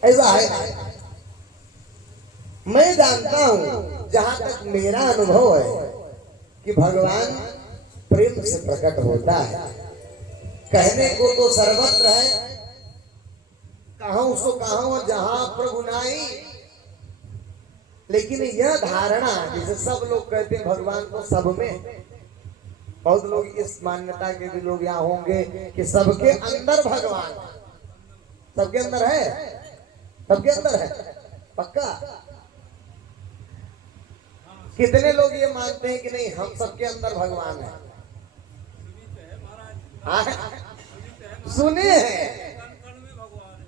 ऐसा है, मैं जानता हूं जहां तक मेरा अनुभव है कि भगवान प्रेम से प्रकट होता है। कहने को तो सर्वत्र है, कहूं सो कहूं जहां प्रभु नाई। लेकिन यह धारणा जैसे सब लोग कहते हैं भगवान को सब में, बहुत लोग इस मान्यता के भी लोग यहाँ होंगे कि सबके अंदर भगवान, सबके अंदर है, सबके अंदर है पक्का। कितने लोग ये मानते हैं कि नहीं हम सबके अंदर भगवान है? सुने हैं?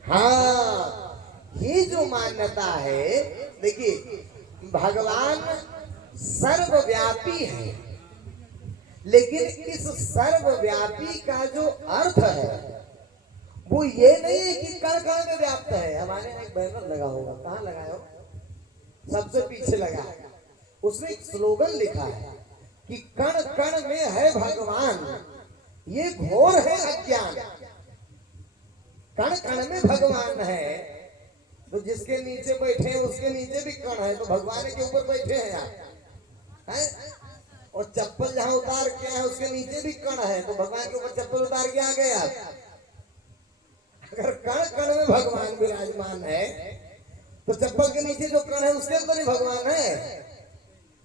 हाँ, ये जो मान्यता है, देखिए भगवान सर्वव्यापी है, लेकिन इस सर्वव्यापी का जो अर्थ है वो ये नहीं है कि कण कण में व्याप्त है। हमारे यहाँ एक बैनर लगा होगा, कहाँ लगाया हो? सबसे पीछे लगा है, उसमें एक स्लोगन लिखा है कि कण कण में है भगवान, ये घोर है अज्ञान। कण कण में भगवान है, तो जिसके नीचे बैठे हैं उसके नीचे भी कण है, तो भगवान के ऊपर बैठे हैं आप हैं? और चप्पल जहां उतार के हैं उसके नीचे भी कण है, तो भगवान के ऊपर चप्पल उतार के आ गए आप। अगर कण कण में भगवान विराजमान है तो चप्पल के नीचे जो कण है उसके अंदर ही भगवान है?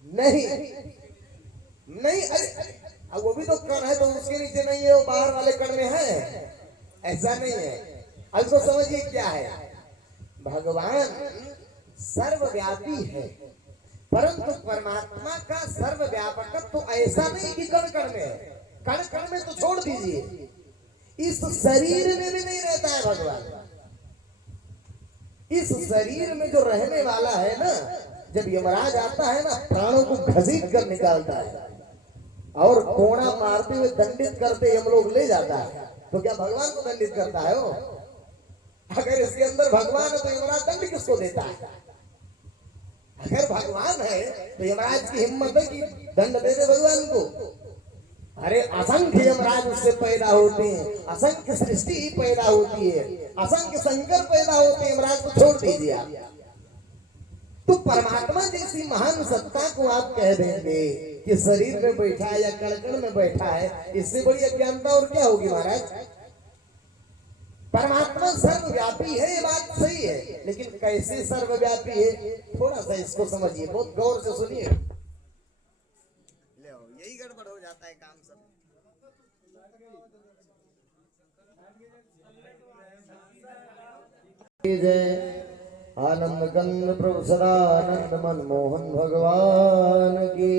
नहीं नहीं, अरे अब वो भी तो कण है, तो उसके नीचे नहीं है, वो बाहर वाले कण में है, ऐसा नहीं है। अब तो समझिए क्या है, भगवान सर्वव्यापी है, परंतु परमात्मा का सर्वव्यापकत्व तो ऐसा नहीं कि कण कण में है। कण कण में तो छोड़ दीजिए, इस शरीर में भी नहीं रहता है भगवान। इस शरीर में जो रहने वाला है ना, जब यमराज आता है ना, प्राणों को घसीट कर निकालता है और कोड़ा मारते हुए दंडित करते यम लोग ले जाता है। तो क्या भगवान को दंडित करता है वो? अगर इसके अंदर भगवान है तो यमराज दंड किसको देता है? अगर भगवान है तो यमराज की हिम्मत है कि दंड दे दे भगवान को? अरे असंख्य यमराज उससे पैदा होते हैं, असंख्य सृष्टि ही पैदा होती है, असंख्य शंकर पैदा होते हैं, यमराज को छोड़ दीजिए आप। तो परमात्मा जैसी महान सत्ता को आप कह देंगे कि शरीर में बैठा है या कणकण में बैठा है, इससे बड़ी अज्ञानता और क्या होगी महाराज? परमात्मा सर्वव्यापी है, ये बात सही है, लेकिन कैसे सर्वव्यापी है थोड़ा सा इसको समझिए, बहुत गौर से सुनिए। यही गड़बड़ हो जाता है काम सब। जय आनंद कंद प्रभु सदानंद मनमोहन भगवान की।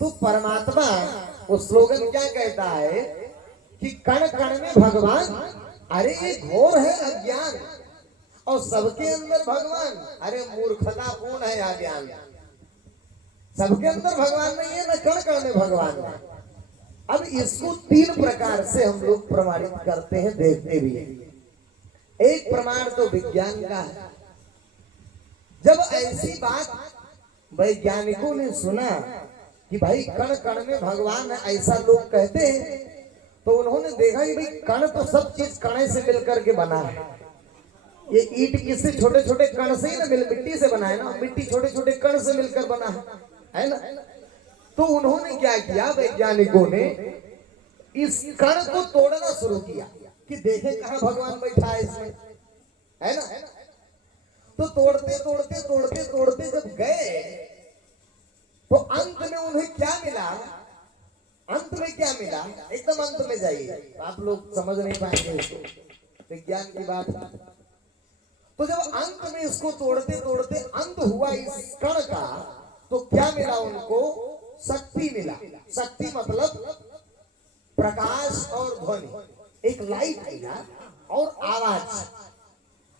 तो परमात्मा वो स्लोगन क्या कहता है कि कण कण में भगवान। अरे ये घोर है अज्ञान और सबके अंदर भगवान। अरे मूर्खता पूर्ण है अज्ञान, सबके अंदर भगवान नहीं है, न कण कण में भगवान है। अब इसको तीन प्रकार से हम लोग प्रमाणित करते हैं, देखते भी हैं। एक प्रमाण तो विज्ञान का है। जब ऐसी बात वैज्ञानिकों ने सुना कि भाई कण कण में भगवान है, ऐसा लोग कहते हैं, तो उन्होंने देखा कि भाई कण तो सब चीज कण से मिलकर के बना है। ये ईंट किससे? छोटे छोटे कण से ही ना मिट्टी से बना है ना, मिट्टी छोटे छोटे कण से मिलकर बना है ना। तो उन्होंने क्या किया, वैज्ञानिकों ने इस कण को तोड़ना शुरू किया कि देखें कहां भगवान बैठा है इसमें, है ना। तो तोड़ते तोड़ते तोड़ते तोड़ते जब गए तो अंत में उन्हें क्या मिला? अंत में क्या मिला? एकदम अंत में जाइए, आप लोग समझ नहीं पाएंगे इसको, विज्ञान की बात। तो जब अंत में इसको तोड़ते तोड़ते अंत हुआ इस कण का, तो क्या मिला उनको? शक्ति मिला। शक्ति मतलब प्रकाश और ध्वनि, एक लाइट मिला और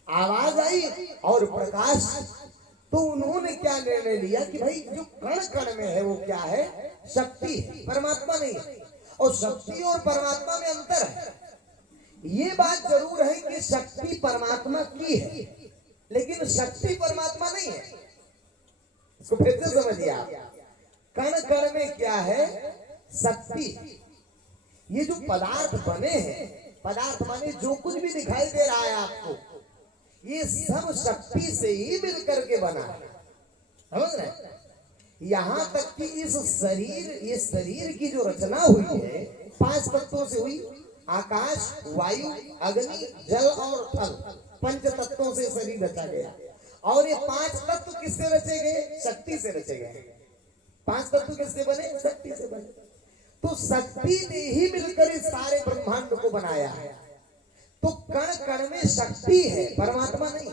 आवाज आई और प्रकाश। तो उन्होंने क्या निर्णय लिया कि भाई जो कण कण में है वो क्या है? शक्ति है, परमात्मा नहीं है। और शक्ति और परमात्मा में अंतर है। ये बात जरूर है कि शक्ति परमात्मा की है, लेकिन शक्ति परमात्मा नहीं है। इसको फिर से समझिए आप। कण कण में क्या है? शक्ति। ये जो पदार्थ बने हैं, पदार्थ माने जो कुछ भी दिखाई दे रहा है आपको, ये सब शक्ति से ही मिलकर के बना है, समझ रहे? यहां तक कि इस शरीर की जो रचना हुई है 5 तत्वों से हुई। आकाश, वायु, अग्नि, जल और थल, 5 तत्वों से शरीर रचा गया। और ये 5 तत्व किससे रचे गए? शक्ति से रचे गए। 5 तत्व किससे बने? शक्ति से बने। तो शक्ति ने ही मिलकर इस सारे ब्रह्मांड को बनाया है। तो कण कण में शक्ति है, परमात्मा नहीं।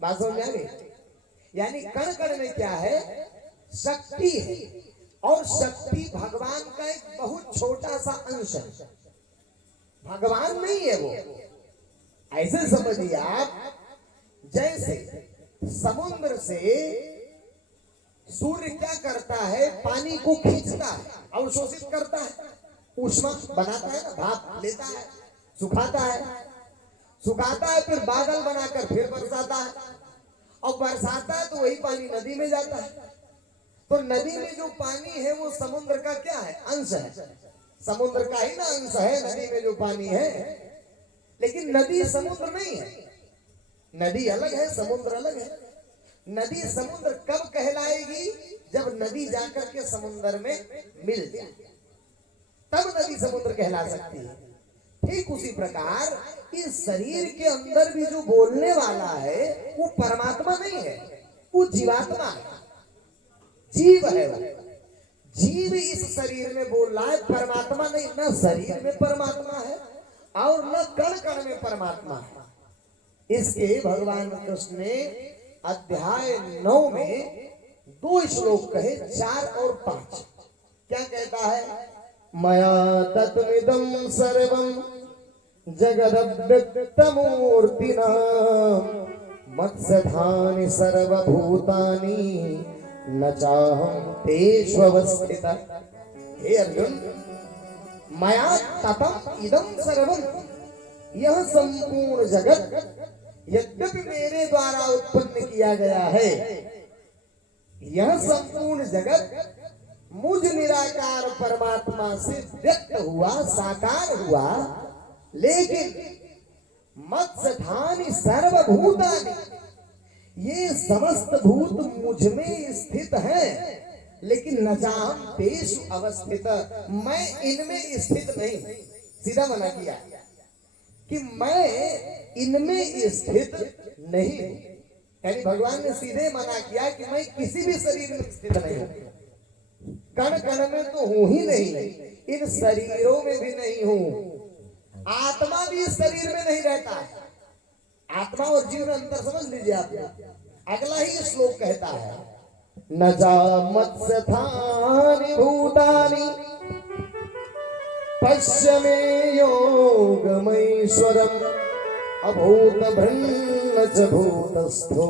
बात समझ में आ गई? यानी कण कण में क्या है? शक्ति है। और शक्ति भगवान का एक बहुत छोटा सा अंश है, भगवान नहीं है वो। ऐसे समझिए आप, जैसे समुद्र से सूर्य क्या करता है? पानी को खींचता है, अवशोषित करता है, ऊष्मा बनाता है ना, भाप लेता है, सुखाता है, फिर बादल बनाकर फिर बरसाता है, और बरसाता है तो वही पानी नदी में जाता है। तो नदी में जो पानी है वो समुद्र का क्या है? अंश है। समुद्र का ही ना अंश है नदी में जो पानी है। लेकिन नदी समुद्र नहीं है, नदी अलग है, समुद्र अलग है। नदी समुद्र कब कहलाएगी? जब नदी जाकर के समुद्र में मिल जाए, तब नदी समुद्र कहला सकती है। ठीक उसी प्रकार इस शरीर के अंदर भी जो बोलने वाला है वो परमात्मा नहीं है, वो जीवात्मा है, जीव है। वो जीव इस शरीर में बोल रहा है, परमात्मा नहीं। न शरीर में परमात्मा है और न कण कण में परमात्मा है। इसके भगवान कृष्ण ने अध्याय 9 में 2 श्लोक कहे, 4 और 5। क्या कहता है? मया तत्मिदं सर्वं जगदव्यक्तमूर्तिना मत्स्यधानि सर्वभूतानि न चाहं तेष्वस्थितः। हे अर्जुन, मया ततम् इदं सर्वं, यह संपूर्ण जगत यद्यपि मेरे द्वारा उत्पन्न किया गया है, यह संपूर्ण जगत मुझ निराकार परमात्मा से व्यक्त हुआ, साकार हुआ, लेकिन मत्स्यधानि सर्वभूतानि, ये समस्त भूत मुझ में स्थित हैं, लेकिन न चाहं तेषु अवस्थित, मैं इनमें स्थित नहीं। सीधा मना किया कि मैं इनमें स्थित नहीं हूं। यानी भगवान ने सीधे मना किया कि मैं किसी भी शरीर में स्थित नहीं हूं, कण कण में तो हूं ही नहीं, इन शरीरों में भी नहीं हूं। आत्मा भी इस शरीर में नहीं रहता है। आत्मा और जीव में अंतर समझ लीजिए आप। अगला ही श्लोक कहता है, न जा मत्स्यधानि भूतानि पश्य मे योगमैश्वरम् अभूत भृन्न च भूतस्थो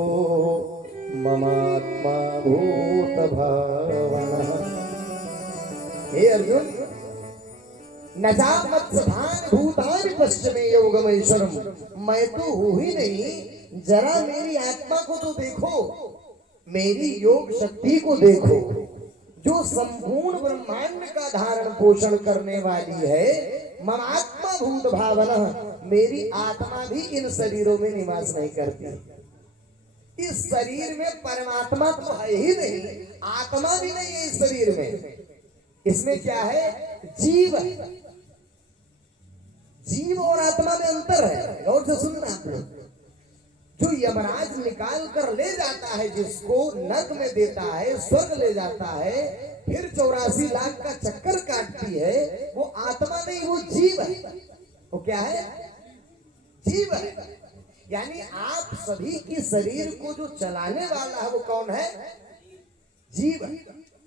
ममात्मा भूत भावनः। हे अर्जुन, न जा मत्स्यधानि भूतानि पश्य मे योगमैश्वरम्, मैं तो हूं ही नहीं, जरा मेरी आत्मा को तो देखो, मेरी योग शक्ति को देखो, जो संपूर्ण ब्रह्मांड का धारण पोषण करने वाली है। ममात्मा भूत भावनः, मेरी आत्मा भी इन शरीरों में निवास नहीं करती। इस शरीर में परमात्मा तो है ही नहीं, आत्मा भी नहीं है इस शरीर में। इसमें क्या है? जीव है। जीव और आत्मा में अंतर है। गौर से सुनना आप लोग। जो यमराज निकाल कर ले जाता है, जिसको नर्क में देता है, स्वर्ग ले जाता है, फिर 84 लाख का चक्कर काटती है, वो आत्मा नहीं, वो जीव है। वो क्या है? जीव है। यानी आप सभी की शरीर को जो चलाने वाला है वो कौन है? जीव है।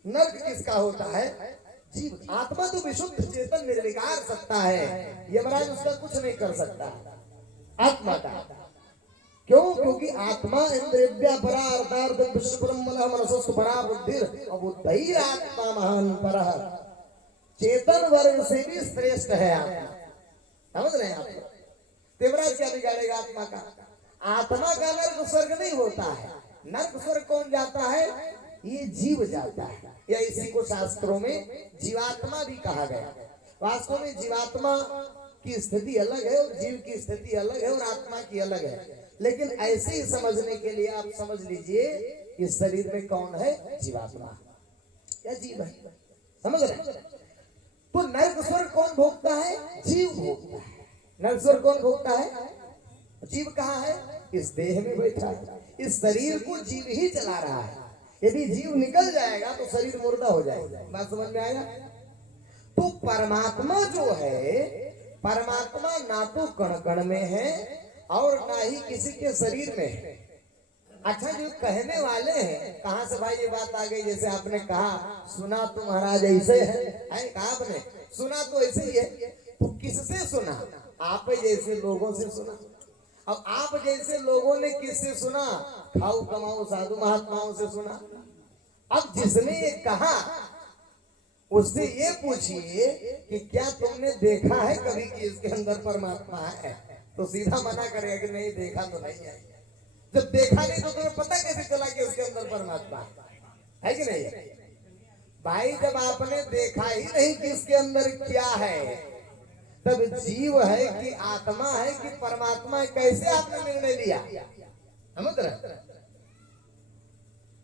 नर्क किसका होता है? जीव। आत्मा तो विशुद्ध चेतन निर्विकार सत्ता है, यमराज उसका कुछ नहीं कर सकता आत्मा का। क्यों? क्योंकि आत्मा इंद्रिया परा अर्थात विश्व ब्रह्मणः मनसस्तु परा बुद्धिर अबुद्धि आत्मा महान परः। चेतन वर्ग से भी श्रेष्ठ है आत्मा। समझ रहे हैं आप? देवराज क्या बिगाड़ेगा आत्मा का? आत्मा का नर्क स्वर्ग नहीं होता है। नर्क स्वर्ग कौन जाता है? ये जीव जाता है। या इसी को शास्त्रों में जीवात्मा भी कहा गया। वास्तव में जीवात्मा की स्थिति अलग है और जीव की स्थिति अलग है और आत्मा की अलग है। लेकिन ऐसे ही समझने के लिए आप समझ लीजिए, इस शरीर में कौन है? जीवात्मा या जीव है। समझ रहे? तो नर्क स्वर्ग कौन भोगता है? जीव भोगता है। नर्क स्वर्ग कौन भोगता है? जीव कहाँ है? इस देह में बैठा है। इस शरीर को जीव ही चला रहा है। यदि जीव निकल जाएगा तो शरीर मुर्दा हो जाएगा। बात समझ में आया? तो परमात्मा जो है, परमात्मा ना तो कण कण में है और ना ही किसी के शरीर में है। अच्छा, जो कहने वाले हैं, कहां से भाई ये बात आ गई? जैसे आपने कहा, सुना तो महाराज ऐसे है, कहा आपने सुना तो ऐसे ही है। तो किससे सुना? आप जैसे लोगों से सुना। अब आप जैसे लोगों ने किससे सुना? खाऊ कमाऊ साधु महात्माओं से सुना। अब जिसने ये कहा उससे ये पूछिए कि क्या तुमने देखा है कभी कि इसके अंदर परमात्मा है? तो सीधा मना करेगा कि नहीं, देखा तो नहीं है। जब देखा नहीं तो तुम्हें पता कैसे चला कि उसके अंदर परमात्मा है कि नहीं? भाई, जब आपने देखा ही नहीं कि इसके अंदर क्या है, तब जीव है कि आत्मा है कि परमात्मा है, कैसे आपने निर्णय लिया? समझ रहे?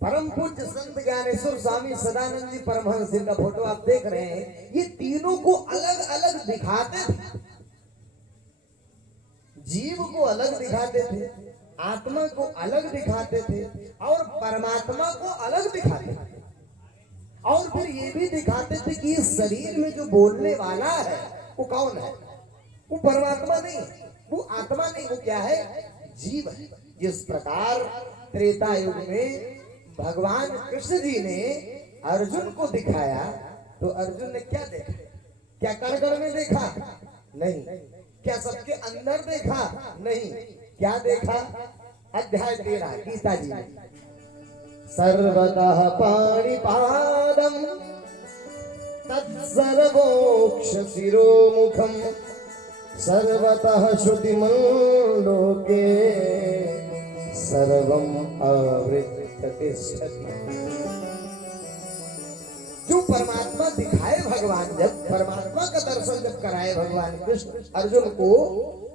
परम पूज्य संत ज्ञानेश्वर स्वामी सदानंद जी परमहंस, जिनका फोटो आप देख रहे हैं, ये तीनों को अलग अलग दिखाते थे। जीव को अलग दिखाते थे, आत्मा को अलग दिखाते थे और परमात्मा को अलग दिखाते थे। और फिर ये भी दिखाते थे कि इस शरीर में जो बोलने वाला है वो कौन है? वो परमात्मा नहीं, वो आत्मा नहीं, वो क्या है? जीव है। जिस प्रकार त्रेता युग में भगवान कृष्ण जी ने अर्जुन को दिखाया, तो अर्जुन ने क्या देखा? क्या कण कण में देखा? नहीं। क्या सबके अंदर देखा? नहीं। क्या देखा? अध्याय 13 गीता जी में सर्वतः पाणिपादं तत्सर्वोक्ष शिरोमुखं सर्वतः श्रुतिमल्लोके सर्वं आवृत्य तिष्ठति। जो परमात्मा दिखाए भगवान, जब परमात्मा का दर्शन जब कराए भगवान कृष्ण अर्जुन को,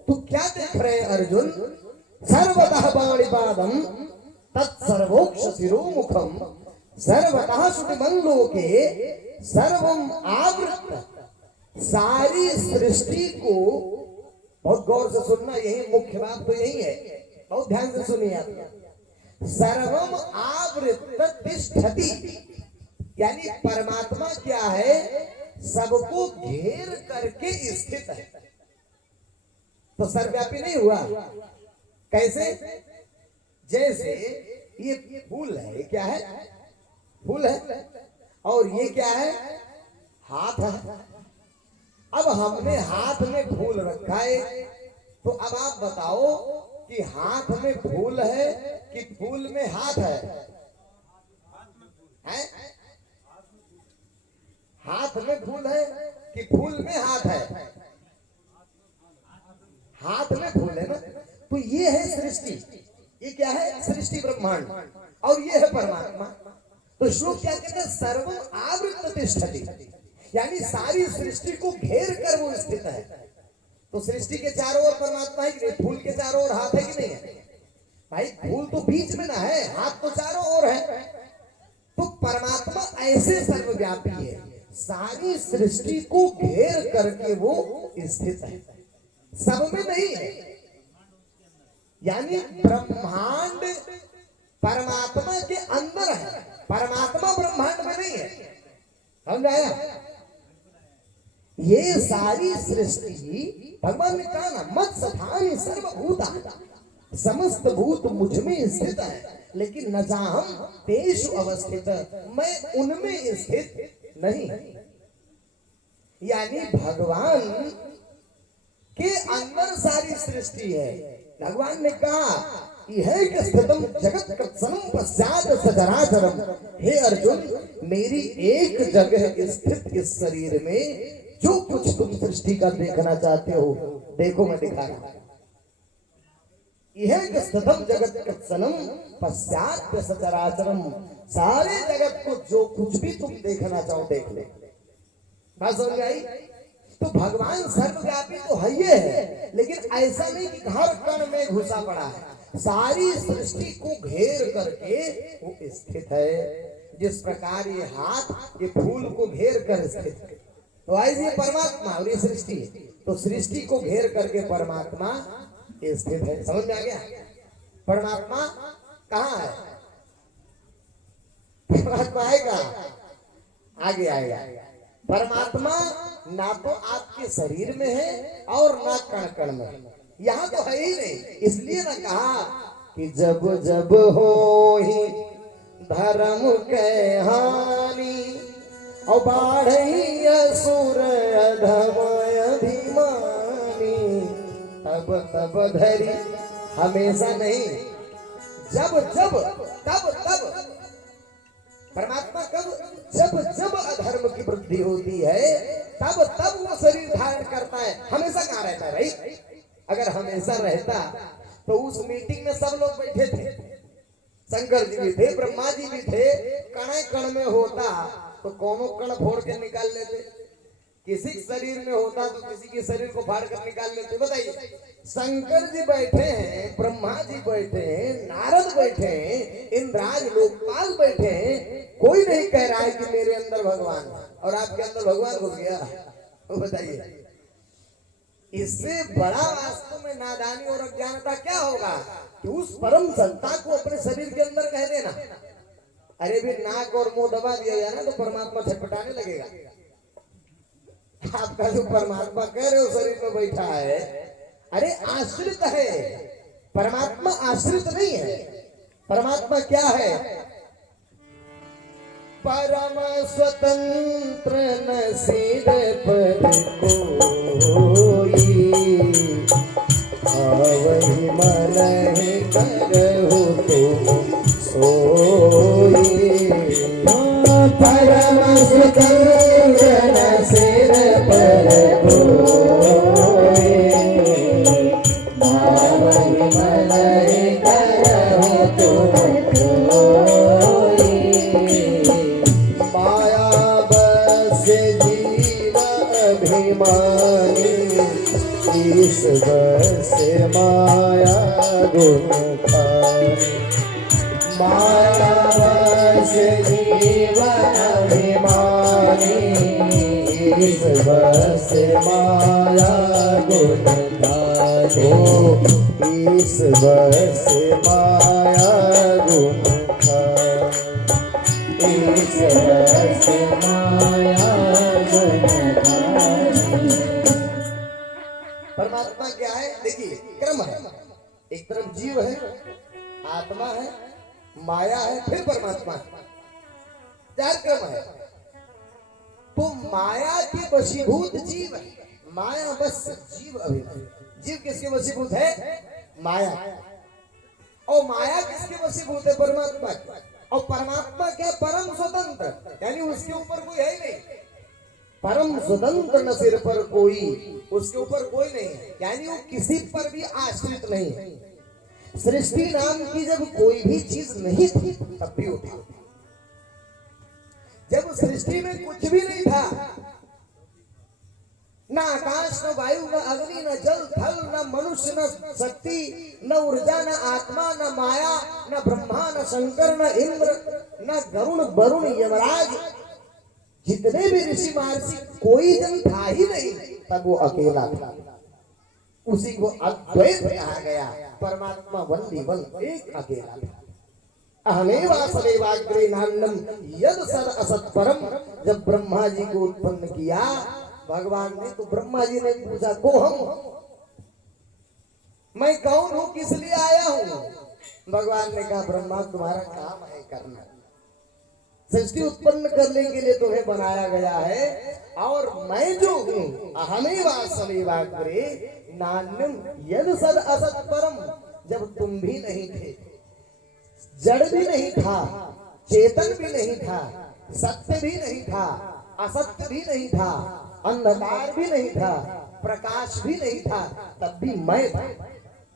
तो क्या देख रहे हैं अर्जुन? सर्वतः पाणिपादं तत्सर्वोक्ष शिरोमुखं सर्वतः श्रुतिमल्लोके सर्वं आवृत्य। सारी सृष्टि को, बहुत गौर से सुनना, यही मुख्य बात तो यही है, बहुत ध्यान से सुनिए आप। सर्वम आवृत्त तिष्ठति, यानी परमात्मा क्या है? सबको घेर करके स्थित है। तो सर्वव्यापी नहीं हुआ? कैसे? जैसे ये फूल है, ये क्या है? फूल है। और ये क्या है? हाथ है। अब हमने हाथ में फूल रखा है, तो अब आप बताओ कि हाथ में फूल है कि फूल में हाथ है? हैं? हाथ में फूल है कि फूल में हाथ है? हाथ में फूल है ना। तो ये है सृष्टि, ये क्या है? सृष्टि ब्रह्मांड, और ये है परमात्मा। तो श्लोक क्या कहते हैं? सर्वम आवृत्त तिष्ठति, यानी सारी सृष्टि को घेर कर वो स्थित है। तो सृष्टि के चारों ओर परमात्मा है कि नहीं? फूल के चारों ओर हाथ है कि नहीं है? भाई फूल तो बीच में ना है, हाथ तो चारों ओर है। तो परमात्मा ऐसे सर्वव्यापी है, सारी सृष्टि को घेर करके वो स्थित है, सब में नहीं है। यानी ब्रह्मांड परमात्मा के अंदर है, परमात्मा ब्रह्मांड में नहीं है। समझ आया? ये सारी सृष्टि भगवान ने कहा ना, मत स्थानी सर्वभूता, समस्त भूत मुझ में स्थित है, लेकिन न चाहम तेषु अवस्थित, मैं उनमें स्थित नहीं। यानी भगवान के अंदर सारी सृष्टि है। भगवान ने कहा यह स्थितम जगत कृत्सनम पश्चात सचराचरम, हे अर्जुन मेरी एक जगह स्थित इस शरीर में जो कुछ तुम सृष्टि का देखना चाहते हो देखो, मैं दिखा रहा हूं। यह स्थितम जगत कृत्सनम पश्चात सचराचरम, सारे जगत को जो कुछ भी तुम देखना चाहो देख ले। बात समझ आई? तो भगवान सर्वव्यापी तो है ये है, लेकिन ऐसा नहीं कि हर कण में घुसा पड़ा है, सारी सृष्टि को घेर करके वो स्थित है। जिस प्रकार ये हाथ ये फूल को घेर कर स्थित है, तो ऐसे ये परमात्मा और ये सृष्टि है, तो सृष्टि को घेर करके परमात्मा स्थित है। समझ में आ गया? परमात्मा कहाँ है? परमात्मा है कहाँ? आगे आएगा। परमात्मा ना तो आपके शरीर में है और ना कण कण में, यहाँ तो है ही नहीं। इसलिए ना कहा कि जब जब हो ही धर्म के हानि और बाढ़ी असुर अधम अभिमानी, तब तब धरी, हमेशा नहीं, जब जब तब तब। परमात्मा कब? जब जब अधर्म की वृद्धि होती है तब तब वो शरीर धारण करता है। हमेशा कहाँ रहता है भाई? अगर हमेशा रहता तो उस मीटिंग में सब लोग बैठे थे, शंकर जी भी थे, ब्रह्मा जी भी थे, कण कण में होता तो कोनो कण फोड़ के निकाल लेते, किसी शरीर में होता तो किसी के शरीर को फाड़ कर निकाल लेते। बताइए, शंकर जी बैठे हैं, ब्रह्मा जी बैठे हैं, नारद बैठे हैं, इंद्राज लोकपाल बैठे हैं, कोई नहीं कह रहा है कि मेरे अंदर भगवान है और आपके अंदर भगवान हो गया। तो बताइए, इससे बड़ा वास्तव में नादानी और अज्ञानता क्या होगा कि उस परम सत्ता को अपने शरीर के अंदर कह देना। अरे भी नाक और मुंह दबा दिया जाए ना तो परमात्मा छटपटाने लगेगा। आपका जो परमात्मा कह रहे हो शरीर में बैठा है, अरे आश्रित है, परमात्मा आश्रित नहीं है। परमात्मा क्या है? परम स्वतंत्र न सिर पर कोई, आवहि मन है करहु तुम सोई। परम सुतंद्रन सिर पर धोए, भावहि मलय करहु तुम सोई। माया बस जीव अभिमानी, ईश बस माया गुण खानी। माया बस जीव अभिमानी, ईश बस माया गुण खानी। ईश बस माया गुण खानी। ईश बस माया गुण खानी। परमात्मा क्या है? देखिए क्रम है, एक तरफ जीव है, आत्मा है, माया है, फिर परमात्मा है, चार क्रम है। तो माया के वशीभूत जीव है, माया बस जीव अभिनय। जीव किसके वशीभूत है? माया। और माया किसके वशीभूत है? परमात्मा। और परमात्मा क्या? परम स्वतंत्र, यानी उसके ऊपर कोई है ही नहीं। परम स्वतंत्र न सिर पर कोई, उसके ऊपर कोई नहीं है, यानी वो किसी पर भी आश्रित नहीं है। सृष्टि नाम की जब कोई भी चीज नहीं थी तब भी होती। जब सृष्टि में कुछ भी नहीं था, न आकाश, न वायु, न अग्नि, न जल थल, न मनुष्य, न शक्ति, न ऊर्जा, न आत्मा, न माया, न ब्रह्मा, न शंकर, न इंद्र, न गरुण, वरुण, यमराज, जितने भी ऋषि महर्षि, कोई जन था ही नहीं, तब वो अकेला था। उसी को अद्वैत कहा गया। परमात्मा वंदी वन, एक अकेला था। अहमेवासदेवाग्रे नान्यम यद सद असत परम। जब ब्रह्मा जी को उत्पन्न किया भगवान ने, तो ब्रह्मा जी ने पूछा, को हम, मैं कौन हूं, किस लिए आया हूं? भगवान ने कहा, ब्रह्मा तुम्हारा काम है करना, सृष्टि उत्पन्न करने के लिए तुम्हें बनाया गया है। और मैं जो हूं, अहमेवासदेवाग्रे नान्यम यद सद असत परम। जब तुम भी नहीं थे, जड़ भी नहीं था, चेतन भी नहीं था, सत्य भी नहीं था, असत्य भी नहीं था, अंधकार भी नहीं था, प्रकाश भी नहीं था, तब भी मैं था,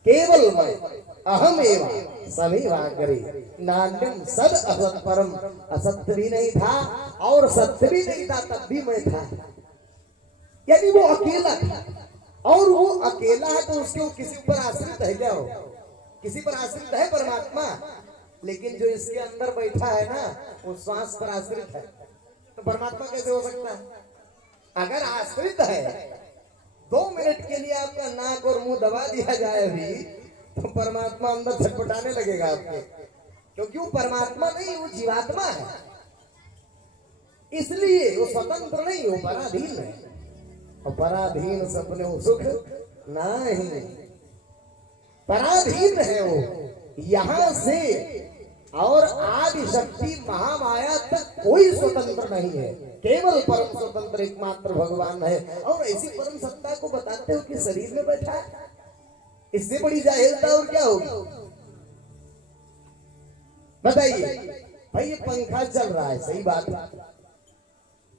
केवल मैं। अहम एवं समेवाग्रे नान्यम सद असत परम। असत्य भी नहीं था और सत्य भी नहीं था, तब भी मैं था। यानी वो अकेला था। और वो अकेला है तो उसके किसी पर आश्रित है क्या? हो किसी पर आश्रित है परमात्मा? लेकिन जो इसके अंदर बैठा है ना, वो श्वास पर आश्रित है, तो परमात्मा कैसे हो सकता है? अगर आश्रित है, 2 मिनट के लिए आपका नाक और मुंह दबा दिया जाए भी, तो परमात्मा अंदर छटपटाने लगेगा आपके, क्योंकि वो परमात्मा नहीं, वो जीवात्मा है। इसलिए वो स्वतंत्र नहीं, वो पराधीन है। और पराधीन सपने सुख नहीं, पराधीन है वो। यहां से और आदि शक्ति महामाया तक कोई स्वतंत्र नहीं है, केवल परम स्वतंत्र एकमात्र भगवान है। और ऐसी परम सत्ता को बताते हो कि शरीर में बैठा है, इससे बड़ी जाहिलता और क्या होगी? बताइए भाई, ये पंखा चल रहा है, सही बात है,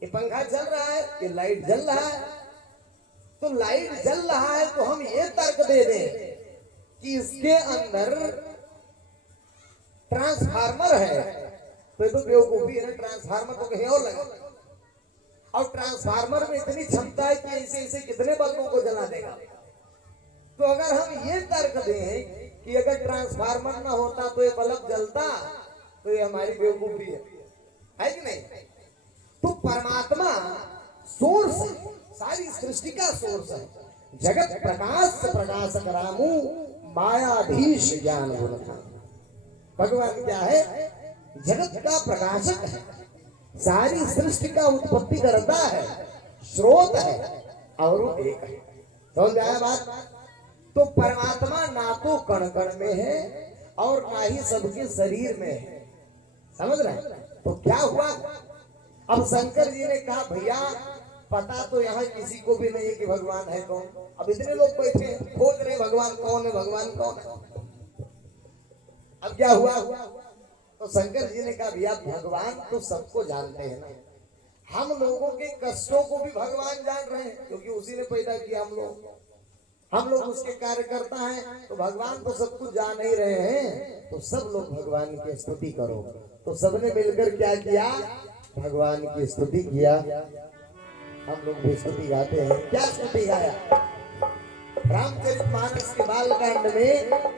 ये पंखा चल रहा है, ये लाइट जल रहा है, तो लाइट जल रहा है तो हम ये तर्क दे दें कि इसके अंदर ट्रांसफार्मर है, तो ये तो बेवकूफी है ना। ट्रांसफार्मर तो कहीं और लगा, और ट्रांसफार्मर में इतनी क्षमता है कि ऐसे ऐसे कितने बल्बों को जला देगा। तो अगर हम ये तर्क दें कि अगर ट्रांसफार्मर ना होता तो ये बल्ब जलता, तो ये हमारी बेवकूफी है कि नहीं? तो परमात्मा सोर्स है, सारी सृष्टि का सोर्स है। जगत प्रकाश प्रकाशक रामू मायाधीश ज्ञान गुण था। भगवान क्या है? जगत का प्रकाशक है, सारी सृष्टि का उत्पत्ति करता है, स्रोत है, और वो एक है। समझ आया बात? तो परमात्मा ना तो कण कण में है और ना ही सबके शरीर में है। समझ रहे हैं? तो क्या हुआ? अब शंकर जी ने कहा, भैया पता तो यहाँ किसी को भी नहीं है कि भगवान है कौन। अब इतने लोग बैठे हैं, खोज रहे भगवान कौन है, भगवान कौन है। अब क्या हुआ? तो शंकर जी ने कहा भैया भगवान तो सबको जानते हैं ना, हम लोगों के कष्टों को भी भगवान जान रहे हैं, क्योंकि उसी ने पैदा किया हम लोग उसके कार्यकर्ता हैं, तो भगवान तो सब कुछ जान ही रहे हैं, तो सब लोग भगवान की स्तुति करो। तो सबने मिलकर क्या किया? भगवान की स्तुति किया। हम लोग भी स्तुति गाते हैं। क्या स्तुति गाया? रामचरितमानस के बालकांड में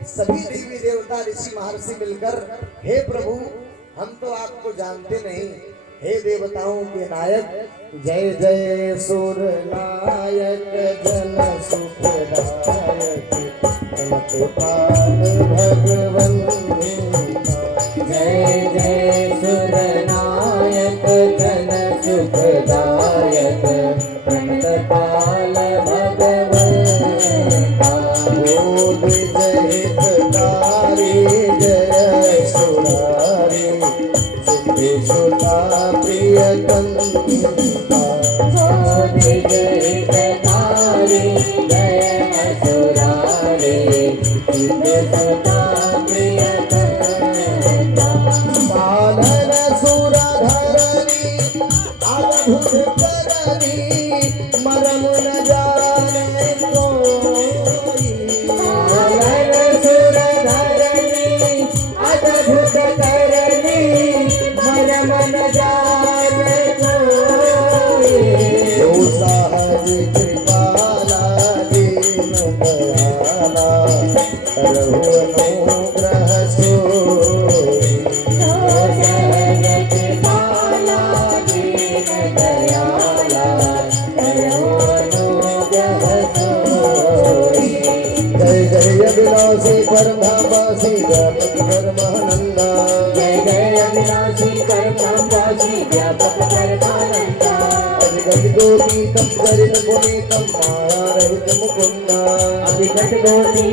सभी देवी देवता ऋषि महर्षि मिलकर, हे प्रभु हम तो आपको जानते नहीं, हे देवताओं के नायक, जय जय सुर नायक जन सुखदायक पाल भगवन, जय जय सुर नायक जन सुखदायक पाल भगवन, बोल जय हितकारी जय सुरारी सिद्धि सुता प्रिय कंता, जय हितकारी जय असुरारी सिद्धि सुता प्रिय कंता, पालन सुरधरनी अद्भुत करनी मरम न जाने कोई, पालन सुरधरनी अद्भुत करनी मरम न जाने कोई, जो सहज कृपाला दीन दयाला करहु अनुग्रह सोई, जय जय अविनाशी परमधामवासी व्यापक परमानंदा, जय जय अविनाशी परमधामवासी व्यापक परमानंदा, अभिगत गोपीतम चरित पुनीतम माया रहित मुकुंदा, अभिगत गोपी